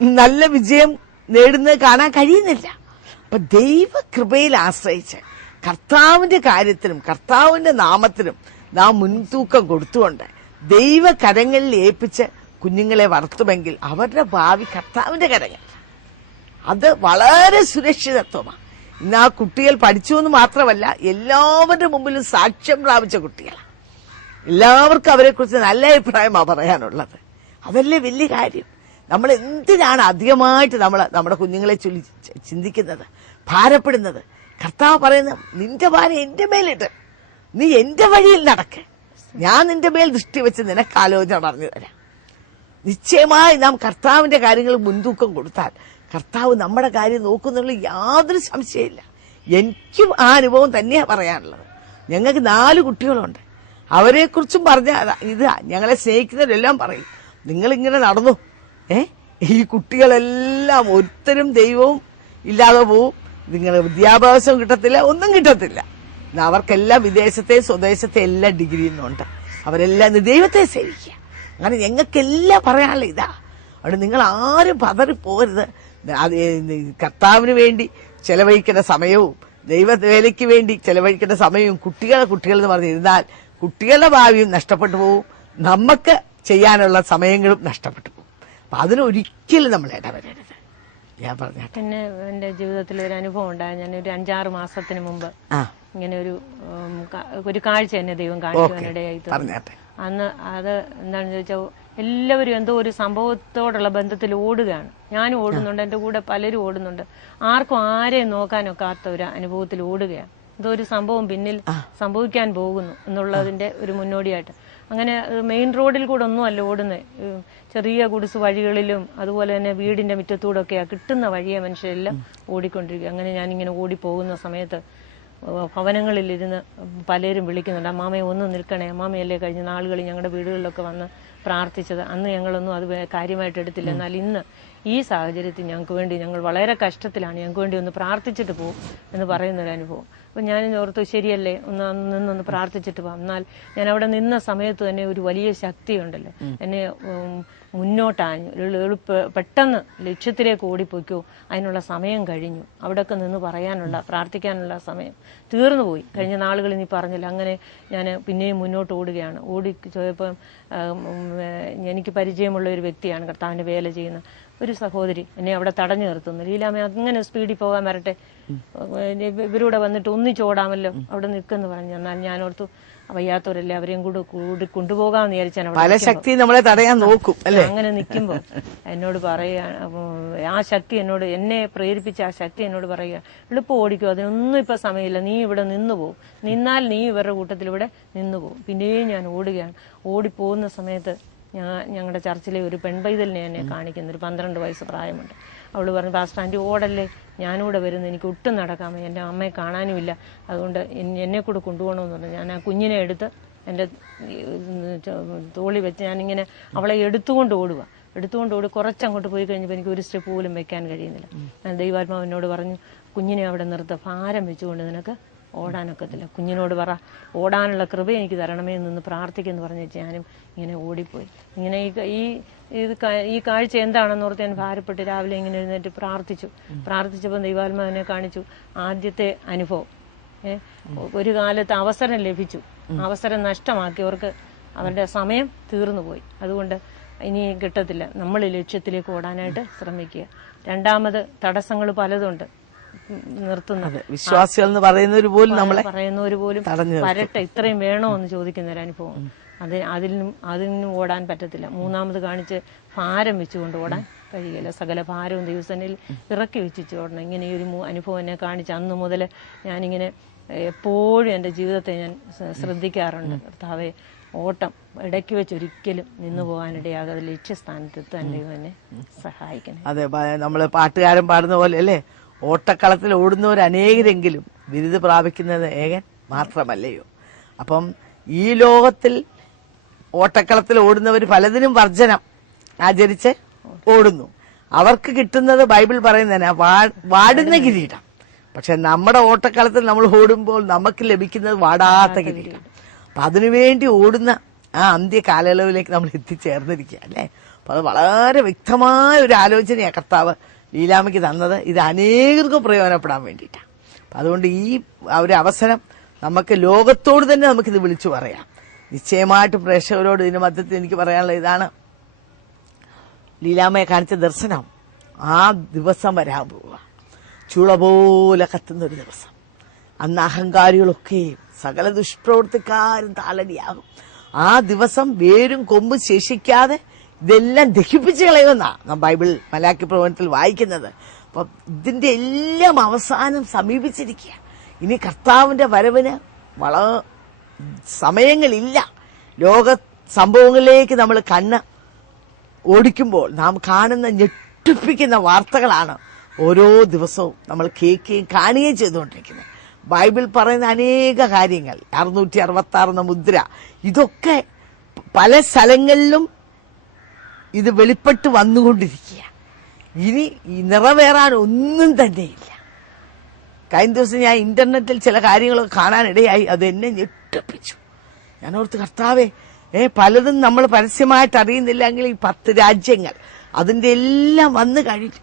നല്ല വിജയം നേടുന്നത് കാണാൻ കഴിയുന്നില്ല. അപ്പൊ ദൈവകൃപയിൽ ആശ്രയിച്ച് കർത്താവിന്റെ കാര്യത്തിനും കർത്താവിന്റെ നാമത്തിനും നാം മുൻതൂക്കം കൊടുത്തുകൊണ്ട് ദൈവകരങ്ങളിൽ ഏൽപ്പിച്ച് കുഞ്ഞുങ്ങളെ വളർത്തുമെങ്കിൽ അവരുടെ ഭാവി കർത്താവിന്റെ കരങ്ങൾ. അത് വളരെ സുരക്ഷിതത്വമാണ്. ഇന്ന് ആ കുട്ടികൾ പഠിച്ചു എന്ന് മാത്രമല്ല, എല്ലാവരുടെ മുമ്പിലും സാക്ഷ്യം പ്രാപിച്ച കുട്ടികളാണ്. എല്ലാവർക്കും അവരെക്കുറിച്ച് നല്ല അഭിപ്രായമാണ് പറയാനുള്ളത്. അതല്ലേ വലിയ കാര്യം. നമ്മൾ എന്തിനാണ് അധികമായിട്ട് നമ്മുടെ കുഞ്ഞുങ്ങളെ ചൊല്ലി ചിന്തിക്കുന്നത്, ഭാരപ്പെടുന്നത്? കർത്താവ് പറയുന്നത്, നിന്റെ ഭാരം എന്റെ മേലിട്ട് നീ എന്റെ വഴിയിൽ നടക്ക്, ഞാൻ നിന്റെ മേൽ ദൃഷ്ടി വെച്ച് നിനക്ക് ആലോചന പറഞ്ഞു തരാം. നിശ്ചയമായി നാം കർത്താവിന്റെ കാര്യങ്ങൾ മുൻതൂക്കം കൊടുത്താൽ കർത്താവ് നമ്മുടെ കാര്യം നോക്കുന്നുള്ള യാതൊരു സംശയമില്ല. എനിക്കും ആ അനുഭവം തന്നെയാണ് പറയാനുള്ളത്. ഞങ്ങൾക്ക് 4 കുട്ടികളുണ്ട്. അവരെക്കുറിച്ചും പറഞ്ഞ ഇത് ഞങ്ങളെ സ്നേഹിക്കുന്നവരെല്ലാം പറയും, നിങ്ങളിങ്ങനെ നടന്നു, ഈ കുട്ടികളെല്ലാം ഒരുത്തരും ദൈവവും ഇല്ലാതെ പോവും, നിങ്ങൾ വിദ്യാഭ്യാസം കിട്ടത്തില്ല, ഒന്നും കിട്ടത്തില്ല. അവർക്കെല്ലാം വിദേശത്തെ സ്വദേശത്തെ എല്ലാ ഡിഗ്രിയുന്നുണ്ട്. അവരെല്ലാം ദൈവത്തെ സേവിക്കുക. അങ്ങനെ ഞങ്ങൾക്കെല്ലാം പറയാനുള്ള ഇതാ. അവിടെ നിങ്ങൾ ആരും പതറിപ്പോരുത്. കർത്താവിന് വേണ്ടി ചെലവഴിക്കേണ്ട സമയവും ദൈവവേലയ്ക്ക് വേണ്ടി ചെലവഴിക്കേണ്ട സമയവും കുട്ടികൾ എന്ന് പറഞ്ഞിരുന്നാൽ കുട്ടികളുടെ ഭാവിയും നഷ്ടപ്പെട്ടു പോവും, നമുക്ക് ചെയ്യാനുള്ള സമയങ്ങളും നഷ്ടപ്പെട്ടു പോകും. അപ്പൊ അതിനൊരിക്കലും നമ്മൾ ഇടവരരുത്. ഞാൻ പറഞ്ഞ പിന്നെ എന്റെ ജീവിതത്തിൽ ഒരു അനുഭവം ഉണ്ടായി. ഞാൻ ഒരു 5-6 മാസത്തിന് മുമ്പ് ഇങ്ങനെ ഒരു കാഴ്ച എന്നെ ദൈവം കാണിക്കാനിടയായി. അന്ന് അത് എന്താണെന്ന് ചോദിച്ചാൽ, എല്ലാവരും എന്തോ ഒരു സംഭവത്തോടുള്ള ബന്ധത്തിൽ ഓടുകയാണ്. ഞാനും ഓടുന്നുണ്ട്, എന്റെ കൂടെ പലരും ഓടുന്നുണ്ട്. ആർക്കും ആരെയും നോക്കാനൊക്കാത്ത ഒരു അനുഭവത്തിൽ ഓടുകയാണ്. എന്തോ ഒരു സംഭവം പിന്നിൽ സംഭവിക്കാൻ പോകുന്നു എന്നുള്ളതിന്റെ ഒരു മുന്നോടിയായിട്ട്. അങ്ങനെ മെയിൻ റോഡിൽ കൂടെ ഒന്നും അല്ല ഓടുന്നത്, ചെറിയ കുടിസ് വഴികളിലും അതുപോലെ തന്നെ വീടിന്റെ മുറ്റത്തൂടെ ഒക്കെയാണ് കിട്ടുന്ന വഴിയെ മനുഷ്യരെല്ലാം ഓടിക്കൊണ്ടിരിക്കുക. അങ്ങനെ ഞാനിങ്ങനെ ഓടിപ്പോകുന്ന സമയത്ത് ഭവനങ്ങളിലിരുന്ന് പലരും വിളിക്കുന്നുണ്ട്, അമ്മാമയെ ഒന്ന് നിൽക്കണേ, അമ്മാമയല്ലേ കഴിഞ്ഞ നാളുകളിൽ ഞങ്ങളുടെ വീടുകളിലൊക്കെ വന്ന് പ്രാർത്ഥിച്ചത്. അന്ന് ഞങ്ങളൊന്നും അത് കാര്യമായിട്ട് എടുത്തില്ല. എന്നാൽ ഇന്ന് ഈ സാഹചര്യത്തിൽ ഞങ്ങൾക്ക് വേണ്ടി, ഞങ്ങൾ വളരെ കഷ്ടത്തിലാണ്, ഞങ്ങൾക്ക് വേണ്ടി ഒന്ന് പ്രാർത്ഥിച്ചിട്ട് പോകും എന്ന് പറയുന്നൊരു അനുഭവം. അപ്പം ഞാൻ ഓർത്തു, ശരിയല്ലേ, നിന്നൊന്ന് പ്രാർത്ഥിച്ചിട്ട് പോകാം. എന്നാൽ ഞാൻ അവിടെ നിന്ന സമയത്ത് തന്നെ ഒരു വലിയ ശക്തിയുണ്ടല്ലോ എന്നെ മുന്നോട്ടാഞ്ഞു. പെട്ടെന്ന് ലക്ഷ്യത്തിലേക്ക് ഓടിപ്പോയിക്കോ, അതിനുള്ള സമയം കഴിഞ്ഞു. അവിടെയൊക്കെ നിന്ന് പറയാനുള്ള പ്രാർത്ഥിക്കാനുള്ള സമയം തീർന്നു പോയി. കഴിഞ്ഞ നാളുകളിൽ നീ പറഞ്ഞില്ല. അങ്ങനെ ഞാൻ പിന്നെയും മുന്നോട്ട് ഓടുകയാണ്. ചോദിയപ്പം എനിക്ക് പരിചയമുള്ള ഒരു വ്യക്തിയാണ് കർത്താവിന്റെ വേല ചെയ്യുന്ന ഒരു സഹോദരി എന്നെ അവിടെ തടഞ്ഞു നിർത്തുന്നു. ലീലാമ്മ അങ്ങനെ സ്പീഡിൽ പോകാൻ വരട്ടെ, ഇവരൂടെ വന്നിട്ട് ഒന്നിച്ചോടാമല്ലോ അവിടെ നിൽക്കെന്ന് പറഞ്ഞു. എന്നാൽ ഞാൻ ഓർത്തു, വയ്യാത്തവരല്ലേ, അവരെയും കൂടി കൊണ്ടുപോകാമെന്ന് വിചാരിച്ചാണ്. പല ശക്തി നമ്മളെ തടയാൻ നോക്കും അല്ലേ. അങ്ങനെ നിൽക്കുമ്പോൾ എന്നോട് പറയുകയാണ്, ആ ശക്തി എന്നോട്, എന്നെ പ്രേരിപ്പിച്ച ആ ശക്തി എന്നോട് പറയുക, എളുപ്പം ഓടിക്കും, അതിനൊന്നും ഇപ്പൊ സമയമില്ല, നീ ഇവിടെ നിന്നു പോകും, നിന്നാൽ നീ ഇവരുടെ കൂട്ടത്തിൽ ഇവിടെ നിന്നു പോകും. പിന്നെയും ഞാൻ ഓടുകയാണ്. ഓടിപ്പോകുന്ന സമയത്ത് ഞങ്ങളുടെ ചർച്ചിലെ ഒരു പെൺപൈതലിനെ എന്നെ കാണിക്കുന്നു. ഒരു 12 വയസ്സ് പ്രായമുണ്ട്. അവള് പറഞ്ഞു, പാസ്റ്റർ ആന്റി ഓടല്ലേ, ഞാനിവിടെ വരുന്നു, എനിക്ക് ഒട്ടും നടക്കാമോ, എൻ്റെ അമ്മയെ കാണാനുമില്ല, അതുകൊണ്ട് എന്നെ കൂടെ കൊണ്ടുപോകണമെന്ന് പറഞ്ഞു. ഞാൻ ആ കുഞ്ഞിനെ എടുത്ത് എൻ്റെ തോളി വെച്ച് ഞാനിങ്ങനെ അവളെ എടുത്തുകൊണ്ട് ഓടി കുറച്ചങ്ങോട്ട് പോയി കഴിഞ്ഞപ്പോൾ എനിക്ക് ഒരു സ്റ്റെപ്പ് പോലും വെക്കാൻ കഴിയുന്നില്ല. ഞാൻ ദൈവാത്മാവ് എന്നോട് പറഞ്ഞു, കുഞ്ഞിനെ അവിടെ നിർത്ത, ഭാരം വെച്ചുകൊണ്ട് നിനക്ക് ഓടാനൊക്കത്തില്ല, കുഞ്ഞിനോട് പറ ഓടാനുള്ള കൃപ എനിക്ക് തരണമേ എന്ന് പ്രാർത്ഥിക്കുമെന്ന് പറഞ്ഞു. ഞാനും ഇങ്ങനെ ഓടിപ്പോയി. ഇങ്ങനെ ഈ കാഴ്ച എന്താണെന്ന് ഓർത്ത് ഞാൻ ഭാരപ്പെട്ട് രാവിലെ ഇങ്ങനെ എഴുന്നേറ്റ് പ്രാർത്ഥിച്ചപ്പോൾ ദൈവാത്മാവിനെ കാണിച്ചു ആദ്യത്തെ അനുഭവം. ഒരു കാലത്ത് അവസരം ലഭിച്ചു, അവസരം നഷ്ടമാക്കിയവർക്ക് അവരുടെ സമയം തീർന്നുപോയി. അതുകൊണ്ട് ഇനി കിട്ടത്തില്ല. നമ്മൾ ലക്ഷ്യത്തിലേക്ക് ഓടാനായിട്ട് ശ്രമിക്കുക. രണ്ടാമത് തടസ്സങ്ങൾ പലതുണ്ട് നിർത്തുന്നത്. വിശ്വാസികൾ എന്ന് പറയുന്നവർ പോലും വരട്ടെ, ഇത്രയും വേണോ എന്ന് ചോദിക്കുന്ന ഒരു അനുഭവം. അതിനും ഓടാൻ പറ്റത്തില്ല. മൂന്നാമത് കാണിച്ച് ഭാരം വെച്ചുകൊണ്ട് ഓടാൻ കഴിയില്ല. സകല ഭാരവും ദിവസത്തിൽ ഇറക്കി വെച്ചിട്ട് ഓടണം. ഇങ്ങനെ ഒരു അനുഭവം എന്നെ കാണിച്ച് അന്ന് മുതൽ ഞാനിങ്ങനെ എപ്പോഴും എൻ്റെ ജീവിതത്തെ ഞാൻ ശ്രദ്ധിക്കാറുണ്ട്. കർത്താവേ, ഓട്ടം ഇടയ്ക്ക് വെച്ച് ഒരിക്കലും നിന്നു പോകാനിടയാകാതെ ലക്ഷ്യസ്ഥാനത്തെത്താൻ ദൈവം എന്നെ സഹായിക്കണം. അതെ, നമ്മള് പാട്ടുകാരൻ പാടുന്ന പോലെ അല്ലേ, ഓട്ടക്കളത്തിൽ ഓടുന്നവർ അനേകരെങ്കിലും ബിരുദ പ്രാപിക്കുന്നത് ഏകൻ മാത്രമല്ലയോ. അപ്പം ഈ ലോകത്തിൽ ഓട്ടക്കളത്തിൽ ഓടുന്നവർ പലതിനും വർജനം ആചരിച്ച് ഓടുന്നു. അവർക്ക് കിട്ടുന്നത് ബൈബിൾ പറയുന്നതിനാ വാടുന്ന കിരീടം. പക്ഷെ നമ്മുടെ ഓട്ടക്കളത്തിൽ നമ്മൾ ഓടുമ്പോൾ നമുക്ക് ലഭിക്കുന്നത് വാടാത്ത കിരീടം. അപ്പൊ അതിനുവേണ്ടി ഓടുന്ന ആ അന്ത്യ കാലയളവിലേക്ക് നമ്മൾ എത്തിച്ചേർന്നിരിക്കുക അല്ലേ. അപ്പൊ അത് വളരെ വ്യക്തമായ ഒരു ആലോചനയാണ് കർത്താവ് ലീലാമ്മയ്ക്ക് തന്നത്. ഇത് അനേകർക്കും പ്രയോജനപ്പെടാൻ വേണ്ടിയിട്ടാണ്. അപ്പൊ അതുകൊണ്ട് ഈ ഒരു അവസരം നമുക്ക് ലോകത്തോട് തന്നെ നമുക്കിത് വിളിച്ചു പറയാം. നിശ്ചയമായിട്ടും പ്രേക്ഷകരോട് ഇതിന്റെ മധ്യത്തിൽ എനിക്ക് പറയാനുള്ള ഇതാണ്, ലീലാമ്മയെ കാണിച്ച ദർശനം ആ ദിവസം വരാൻ പോവുക. ചുള പോലെ കത്തുന്നൊരു ദിവസം. അന്ന് അഹങ്കാരികളൊക്കെയും സകല ദുഷ്പ്രവൃത്തിക്കാരും താളടിയാകും. ആ ദിവസം വേരും കൊമ്പും ശേഷിക്കാതെ ഇതെല്ലാം ദഹിപ്പിച്ച് കളയുമെന്നാണ് നാം ബൈബിൾ മലാക്കി പ്രവചനത്തിൽ വായിക്കുന്നത്. അപ്പൊ ഇതിന്റെ എല്ലാം അവസാനം സമീപിച്ചിരിക്കുക. ഇനി കർത്താവിന്റെ വരവിന് വളരെ സമയങ്ങളില്ല. ലോക സംഭവങ്ങളിലേക്ക് നമ്മൾ കണ്ണ് ഓടിക്കുമ്പോൾ നാം കാണുന്ന ഞെട്ടിപ്പിക്കുന്ന വാർത്തകളാണ് ഓരോ ദിവസവും നമ്മൾ കേൾക്കുകയും കാണുകയും ചെയ്തുകൊണ്ടിരിക്കുന്നത്. ബൈബിൾ പറയുന്ന അനേക കാര്യങ്ങൾ, 666 മുദ്ര, ഇതൊക്കെ പല സ്ഥലങ്ങളിലും ഇത് വെളിപ്പെട്ട് വന്നുകൊണ്ടിരിക്കുക. ഇനി ഈ നിറവേറാൻ ഒന്നും തന്നെയില്ല. കഴിഞ്ഞ ദിവസം ഞാൻ ഇന്റർനെറ്റിൽ ചില കാര്യങ്ങളൊക്കെ കാണാനിടയായി. അത് എന്നെ ഞെട്ടിപ്പിച്ചു. ഞാനോർത്ത് കർത്താവേ, പലതും നമ്മൾ പരസ്യമായിട്ട് അറിയുന്നില്ലെങ്കിൽ ഈ 10 രാജ്യങ്ങൾ അതിന്റെ എല്ലാം വന്നു കഴിഞ്ഞു.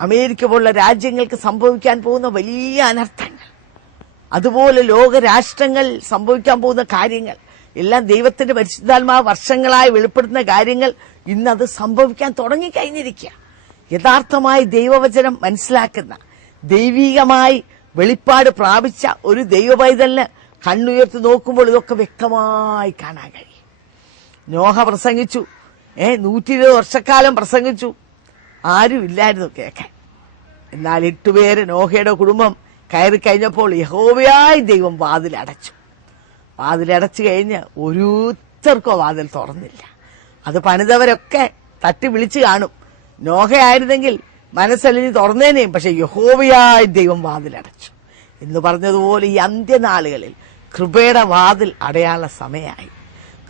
അമേരിക്ക പോലുള്ള രാജ്യങ്ങൾക്ക് സംഭവിക്കാൻ പോകുന്ന വലിയ അനർത്ഥങ്ങൾ, അതുപോലെ ലോകരാഷ്ട്രങ്ങൾ സംഭവിക്കാൻ പോകുന്ന കാര്യങ്ങൾ എല്ലാം ദൈവത്തിന്റെ പരിശുദ്ധാത്മാവ് വർഷങ്ങളായി വെളിപ്പെടുത്തുന്ന കാര്യങ്ങൾ ഇന്നത് സംഭവിക്കാൻ തുടങ്ങിക്കഴിഞ്ഞിരിക്കുക. യഥാർത്ഥമായി ദൈവവചനം മനസ്സിലാക്കുന്ന, ദൈവികമായി വെളിപ്പാട് പ്രാപിച്ച ഒരു ദൈവപൈതലിന് കണ്ണുയർത്തി നോക്കുമ്പോൾ ഇതൊക്കെ വ്യക്തമായി കാണാൻ കഴിയും. നോഹ പ്രസംഗിച്ചു, 120 വർഷക്കാലം പ്രസംഗിച്ചു, ആരുമില്ലായിരുന്നു കേൾക്കാൻ. എന്നാൽ 8 പേര് നോഹയുടെ കുടുംബം കയറി കഴിഞ്ഞപ്പോൾ യഹോവയായി ദൈവം വാതിലടച്ചു. വാതിലടച്ചു കഴിഞ്ഞ് ഒരുത്തർക്കോ വാതിൽ തുറന്നില്ല. അത് പണിതവരൊക്കെ തട്ടി വിളിച്ചു കാണും. നോഹയായിരുന്നെങ്കിൽ മനസ്സലിഞ്ഞ് തുറന്നേനെയും. പക്ഷെ യഹോവയായി ദൈവം വാതിലടച്ചു എന്ന് പറഞ്ഞതുപോലെ ഈ അന്ത്യനാളുകളിൽ കൃപയുടെ വാതിൽ അടയാനുള്ള സമയമായി.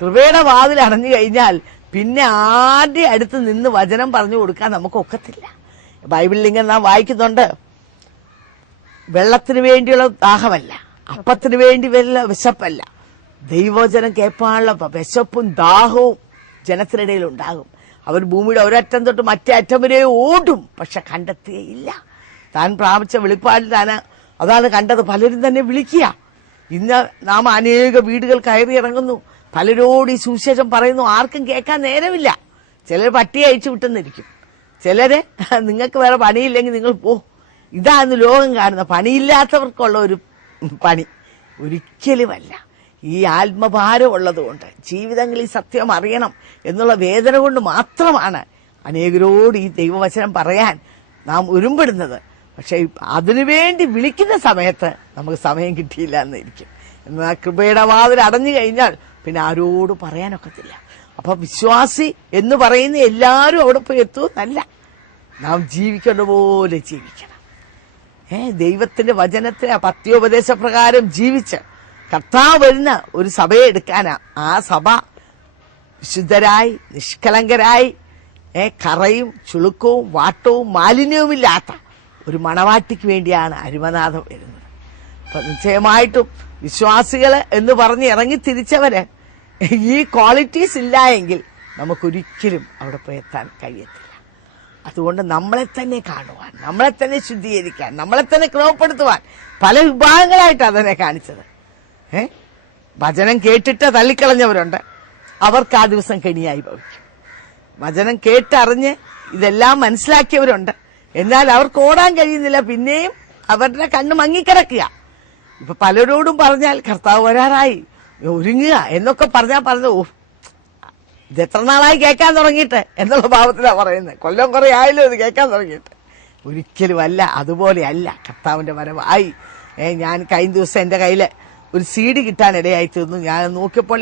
കൃപയുടെ വാതിൽ അടഞ്ഞു കഴിഞ്ഞാൽ പിന്നെ ആരുടെ അടുത്ത് നിന്ന് വചനം പറഞ്ഞു കൊടുക്കാൻ നമുക്ക് ഒക്കത്തില്ല. ബൈബിളിൽ ഇങ്ങനെ നാം വായിക്കുന്നുണ്ട്, വെള്ളത്തിന് വേണ്ടിയുള്ള ദാഹമല്ല, അപ്പത്തിന് വേണ്ടി വല്ല വിശപ്പല്ല, ദൈവവചനം കേൾപ്പാനുള്ള വിശപ്പും ദാഹവും ജനത്തിനിടയിൽ ഉണ്ടാകും. അവർ ഭൂമിയുടെ ഒരറ്റം തൊട്ട് മറ്റേ അറ്റം വരെ ഓടും, പക്ഷെ കണ്ടെത്തുകയില്ല. താൻ പ്രാപിച്ച വെളിപ്പാടിൽ അതാണ് കണ്ടത്. പലരും തന്നെ വിളിക്കുക. ഇന്ന് നാം അനേക വീടുകൾ കയറി ഇറങ്ങുന്നു, പലരോട് ഈ സുവിശേഷം പറയുന്നു, ആർക്കും കേൾക്കാൻ നേരമില്ല. ചിലർ പട്ടി അയച്ചു വിട്ടെന്നിരിക്കും, ചിലര് നിങ്ങൾക്ക് വേറെ പണിയില്ലെങ്കിൽ നിങ്ങൾ പോ. ഇതാണ് ലോകം കാണുന്ന പണിയില്ലാത്തവർക്കുള്ള ഒരു പണി. ഒരിക്കലുമല്ല. ഈ ആത്മഭാരം ഉള്ളതുകൊണ്ട്, ജീവിതങ്ങളിൽ സത്യം അറിയണം എന്നുള്ള വേദന കൊണ്ട് മാത്രമാണ് അനേകരോട് ഈ ദൈവവചനം പറയാൻ നാം ഒരുമ്പെടുന്നത്. പക്ഷെ അതിനുവേണ്ടി വിളിക്കുന്ന സമയത്ത് നമുക്ക് സമയം കിട്ടിയില്ല എന്നിരിക്കും. എന്നാൽ കൃപയുടെ വാതിൽ അടഞ്ഞു കഴിഞ്ഞാൽ പിന്നെ ആരോട് പറയാനൊക്കത്തില്ല. അപ്പൊ വിശ്വാസി എന്ന് പറയുന്ന എല്ലാവരും അവിടെ പോയി എത്തുമെന്നല്ല, നാം ജീവിക്കേണ്ട പോലെ ജീവിക്കണം. ദൈവത്തിന്റെ വചനത്തിലെ പത്യോപദേശപ്രകാരം ജീവിച്ച് കർത്താവ് വരുന്ന ഒരു സഭയെ എടുക്കാനാ. ആ സഭ വിശുദ്ധരായി നിഷ്കളങ്കരായി കറയും ചുളുക്കവും വാട്ടവും മാലിന്യവുമില്ലാത്ത ഒരു മണവാട്ടിക്ക് വേണ്ടിയാണ് അരുമനാഥം വരുന്നത്. അപ്പൊ നിശ്ചയമായിട്ടും വിശ്വാസികള് എന്ന് പറഞ്ഞ് ഇറങ്ങി തിരിച്ചവര് ഈ ക്വാളിറ്റീസ് ഇല്ല എങ്കിൽ നമുക്കൊരിക്കലും അവിടെ പോയി എത്താൻ കഴിയത്തില്ല. അതുകൊണ്ട് നമ്മളെ തന്നെ കാണുവാൻ, നമ്മളെ തന്നെ ശുദ്ധീകരിക്കാൻ, നമ്മളെ തന്നെ ക്രമപ്പെടുത്തുവാൻ പല വിഭാഗങ്ങളായിട്ടാണ് അതിനെ കാണിച്ചത്. വചനം കേട്ടിട്ട് തള്ളിക്കളഞ്ഞവരുണ്ട്, അവർക്ക് ആ ദിവസം കെണിയായി ഭവിക്കും. വചനം കേട്ടറിഞ്ഞ് ഇതെല്ലാം മനസ്സിലാക്കിയവരുണ്ട്, എന്നാൽ അവർക്ക് ഓടാൻ കഴിയുന്നില്ല, പിന്നെയും അവരുടെ കണ്ണ് മങ്ങിക്കിടക്കുക. ഇപ്പൊ പലരോടും പറഞ്ഞാൽ കർത്താവ് വരാറായി, ഒരുങ്ങുക എന്നൊക്കെ പറഞ്ഞത് ഇത് എത്ര നാളായി കേൾക്കാൻ തുടങ്ങിയിട്ട് എന്നുള്ള ഭാവത്തിലാണ് പറയുന്നത്. കൊല്ലം കുറെ ആയല്ലോ ഇത് കേൾക്കാൻ തുടങ്ങിയിട്ട്. ഒരിക്കലും അല്ല, അതുപോലെയല്ല. കർത്താവിന്റെ വരവായി. ഞാൻ കഴിഞ്ഞ ദിവസം എന്റെ കയ്യില് ഒരു സീഡ് കിട്ടാനിടയായി തീർന്നു. ഞാൻ നോക്കിയപ്പോൾ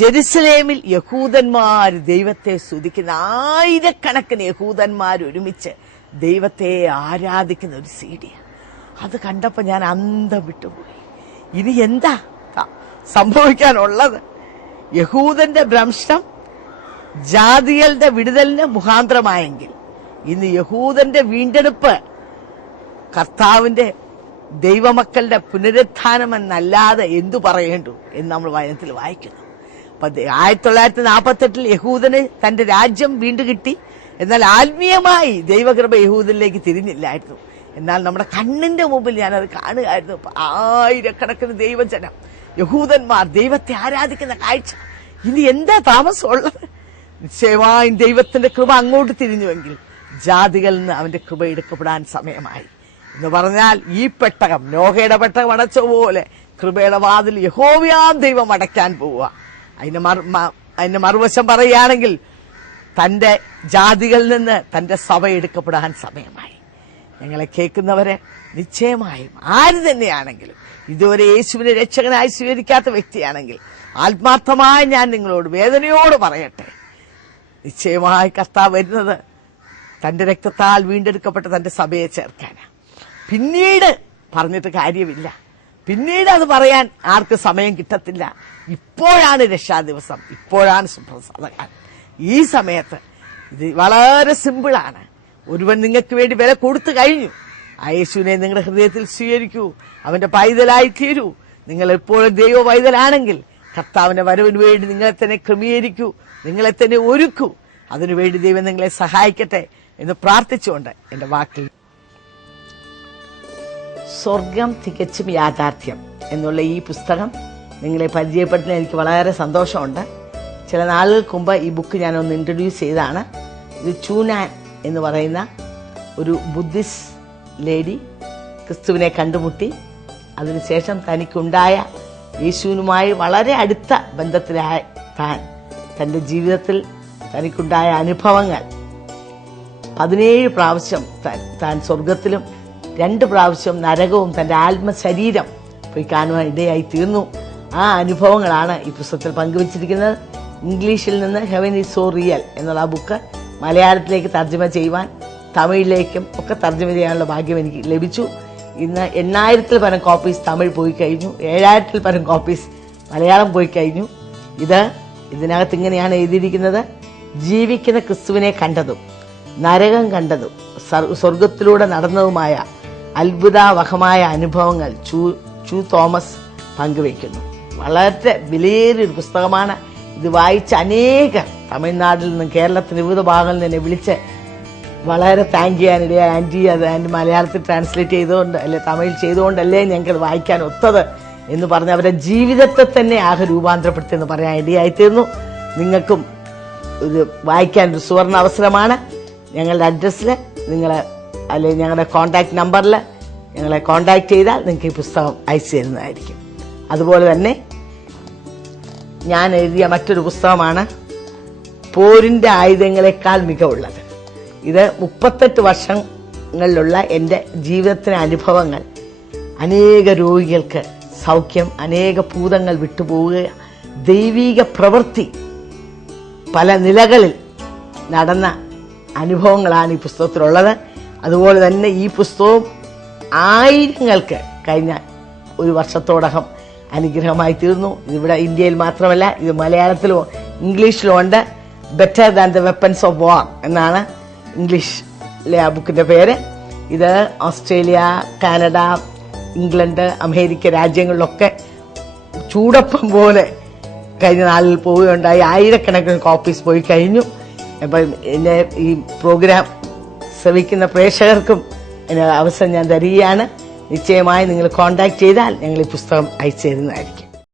ജെറുസലേമിൽ യഹൂദന്മാർ ദൈവത്തെ സ്തുതിക്കുന്ന, ആയിരക്കണക്കിന് യഹൂദന്മാർ ഒരുമിച്ച് ദൈവത്തെ ആരാധിക്കുന്ന ഒരു സീഡിയാണ്. അത് കണ്ടപ്പോ ഞാൻ അന്തം വിട്ടുപോയി. ഇനി എന്താ സംഭവിക്കാനുള്ളത്. യഹൂദന്റെ ഭ്രംശം ജാതികളുടെ വിടുതലിന് മുഖാന്തരമായെങ്കിൽ ഇന്ന് യഹൂദന്റെ വീണ്ടെടുപ്പ് കർത്താവിന്റെ ദൈവമക്കളുടെ പുനരുത്ഥാനമെന്നല്ലാതെ എന്തു പറയേണ്ടു എന്ന് നമ്മൾ വചനത്തിൽ വായിക്കുന്നു. 1948 യഹൂദന് തന്റെ രാജ്യം വീണ്ടും കിട്ടി. എന്നാൽ ആത്മീയമായി ദൈവകൃപ യഹൂദനിലേക്ക് തിരിഞ്ഞില്ലായിരുന്നു. എന്നാൽ നമ്മുടെ കണ്ണിന്റെ മുമ്പിൽ ഞാനത് കാണുകയായിരുന്നു. ആയിരക്കണക്കിന് ദൈവജനം, യഹൂദന്മാർ ദൈവത്തെ ആരാധിക്കുന്ന കാഴ്ച. ഇനി എന്താ താമസമുള്ളത്? നിശ്ചയമായും ദൈവത്തിന്റെ കൃപ അങ്ങോട്ട് തിരിഞ്ഞുവെങ്കിൽ ജാതികളിൽ നിന്ന് അവന്റെ കൃപ എടുക്കപ്പെടാൻ സമയമായി എന്ന് പറഞ്ഞാൽ ഈ പെട്ടകം, നോഹയുടെ പെട്ടകം അടച്ച പോലെ കൃപയുടെ വാതിൽ യഹോവയാം ദൈവം അടയ്ക്കാൻ പോവുക. അതിന്റെ മറുവശം പറയുകയാണെങ്കിൽ തന്റെ ജാതികളിൽ നിന്ന് തന്റെ സഭ എടുക്കപ്പെടാൻ സമയമായി. ഞങ്ങളെ കേൾക്കുന്നവരെ നിശ്ചയമായും ആര് തന്നെയാണെങ്കിലും ഇതുവരെ യേശുവിനെ രക്ഷകനായി സ്വീകരിക്കാത്ത വ്യക്തിയാണെങ്കിൽ ആത്മാർത്ഥമായി ഞാൻ നിങ്ങളോട് വേദനയോട് പറയട്ടെ, നിശ്ചയമായി കർത്താവ് വരുന്നത് തന്റെ രക്തത്താൽ വീണ്ടെടുക്കപ്പെട്ട തന്റെ സഭയെ ചേർക്കാനാണ്. പിന്നീട് പറഞ്ഞിട്ട് കാര്യമില്ല. പിന്നീട് അത് പറയാൻ ആർക്ക് സമയം കിട്ടത്തില്ല. ഇപ്പോഴാണ് രക്ഷാദിവസം, ഇപ്പോഴാണ് സുപ്രസാദകാലം. ഈ സമയത്ത് ഇത് വളരെ സിമ്പിളാണ്. ഒരുവൻ നിങ്ങൾക്ക് വേണ്ടി വില കൊടുത്തു കഴിഞ്ഞു. ആ യേശുവിനെ നിങ്ങളുടെ ഹൃദയത്തിൽ സ്വീകരിക്കൂ, അവന്റെ പൈതലായി തീരൂ. നിങ്ങൾ എപ്പോഴും ദൈവ പൈതലാണെങ്കിൽ കർത്താവിന്റെ വരവിന് വേണ്ടി നിങ്ങളെ തന്നെ ക്രമീകരിക്കൂ, നിങ്ങളെ തന്നെ ഒരുക്കൂ. അതിനുവേണ്ടി ദൈവം നിങ്ങളെ സഹായിക്കട്ടെ എന്ന് പ്രാർത്ഥിച്ചുകൊണ്ട് എന്റെ വാക്കിൽ സ്വർഗം തികച്ചും യാഥാർത്ഥ്യം എന്നുള്ള ഈ പുസ്തകം നിങ്ങളെ പരിചയപ്പെടുത്തുന്നതിൽ എനിക്ക് വളരെ സന്തോഷമുണ്ട്. ചില നാളുകൾക്ക് മുമ്പ് ഈ ബുക്ക് ഞാനൊന്ന് ഇൻട്രൊഡ്യൂസ് ചെയ്തതാണ്. ഇത് ചൂനാൻ എന്ന് പറയുന്ന ഒരു ബുദ്ധിസ്റ്റ് ലേഡി ക്രിസ്തുവിനെ കണ്ടുമുട്ടി. അതിനുശേഷം തനിക്കുണ്ടായ യേശുവിനുമായി വളരെ അടുത്ത ബന്ധത്തിലായ തന്റെ ജീവിതത്തിൽ തനിക്കുണ്ടായ അനുഭവങ്ങൾ 17 പ്രാവശ്യം താൻ സ്വർഗത്തിലും 2 പ്രാവശ്യം നരകവും തന്റെ ആത്മശരീരം പോയി കാണുവാൻ ഇടയായി തീർന്നു. ആ അനുഭവങ്ങളാണ് ഈ പുസ്തകത്തിൽ പങ്കുവച്ചിരിക്കുന്നത്. ഇംഗ്ലീഷിൽ നിന്ന് ഹെവൻ ഈസ് സോ റിയൽ എന്നുള്ള ആ ബുക്ക് മലയാളത്തിലേക്ക് തർജ്ജമ ചെയ്യുവാൻ, തമിഴിലേക്കും ഒക്കെ തർജ്ജമ ചെയ്യാനുള്ള ഭാഗ്യം എനിക്ക് ലഭിച്ചു. ഇന്ന് 8000-ൽ പരം കോപ്പീസ് തമിഴ് പോയി കഴിഞ്ഞു, 7000-ൽ പരം കോപ്പീസ് മലയാളം പോയി കഴിഞ്ഞു. ഇതിനകത്ത് ഇങ്ങനെയാണ് എഴുതിയിരിക്കുന്നത്: ജീവിക്കുന്ന ക്രിസ്തുവിനെ കണ്ടതും നരകം കണ്ടതും സ്വർഗത്തിലൂടെ നടന്നതുമായ അത്ഭുതാവഹമായ അനുഭവങ്ങൾ ചു തോമസ് പങ്കുവയ്ക്കുന്നു. വളരെ വിലയേറിയൊരു പുസ്തകമാണ്. ഇത് വായിച്ച അനേകം തമിഴ്നാട്ടിൽ നിന്നും കേരളത്തിന്റെ വിവിധ ഭാഗങ്ങളിൽ നിന്ന് വിളിച്ച് വളരെ താങ്ക് ചെയ്യാനിടയായി. ആന്റി, അത് ആന്റി മലയാളത്തിൽ ട്രാൻസ്ലേറ്റ് ചെയ്തുകൊണ്ട് അല്ലെ തമിഴിൽ ചെയ്തുകൊണ്ടല്ലേ ഞങ്ങൾക്ക് വായിക്കാൻ ഒത്തത് എന്ന് പറഞ്ഞ് അവരുടെ ജീവിതത്തെ തന്നെ ആകെ രൂപാന്തരപ്പെടുത്തിയെന്ന് പറയാൻ ഇടയായിത്തീർന്നു. നിങ്ങൾക്കും ഇത് വായിക്കാൻ ഒരു സുവർണ അവസരമാണ്. ഞങ്ങളുടെ അഡ്രസ്സിൽ അല്ലെങ്കിൽ ഞങ്ങളുടെ കോൺടാക്ട് നമ്പറിൽ ഞങ്ങളെ കോൺടാക്ട് ചെയ്താൽ നിങ്ങൾക്ക് ഈ പുസ്തകം അയച്ചു തരുന്നതായിരിക്കും. അതുപോലെ തന്നെ ഞാൻ എഴുതിയ മറ്റൊരു പുസ്തകമാണ് പോരിന്റെ ആയുധങ്ങളെക്കാൾ മികവുള്ളത്. ഇത് 38 വർഷങ്ങളിലുള്ള എൻ്റെ ജീവിതത്തിലെ അനുഭവങ്ങൾ, അനേക രോഗികൾക്ക് സൗഖ്യം, അനേക ഭൂതങ്ങൾ വിട്ടുപോവുക, ദൈവിക പ്രവൃത്തി പല നിലകളിൽ നടന്ന അനുഭവങ്ങളാണ് ഈ പുസ്തകത്തിലുള്ളത്. അതുപോലെ തന്നെ ഈ പുസ്തകവും ആയിരങ്ങൾക്ക് കഴിഞ്ഞ ഒരു വർഷത്തോടകം അനുഗ്രഹമായി തീർന്നു. ഇതിവിടെ ഇന്ത്യയിൽ മാത്രമല്ല, ഇത് മലയാളത്തിലും ഇംഗ്ലീഷിലും ഉണ്ട്. Better than the weapons of വാർ എന്നാണ് ഇംഗ്ലീഷിലെ ആ ബുക്കിന്റെ പേര്. ഇത് ഓസ്ട്രേലിയ, കാനഡ, ഇംഗ്ലണ്ട്, അമേരിക്ക രാജ്യങ്ങളിലൊക്കെ ചൂടപ്പം പോലെ കഴിഞ്ഞ നാളിൽ പോവുകയുണ്ടായി. ആയിരക്കണക്കിന് കോപ്പീസ് പോയി കഴിഞ്ഞു. അപ്പം എന്നെ ഈ പ്രോഗ്രാം ശ്രവിക്കുന്ന പ്രേക്ഷകർക്കും അവസരം ഞാൻ തരികയാണ്. നിശ്ചയമായി നിങ്ങൾ കോൺടാക്ട് ചെയ്താൽ ഞങ്ങൾ ഈ പുസ്തകം അയച്ചു തരുന്നതായിരിക്കും.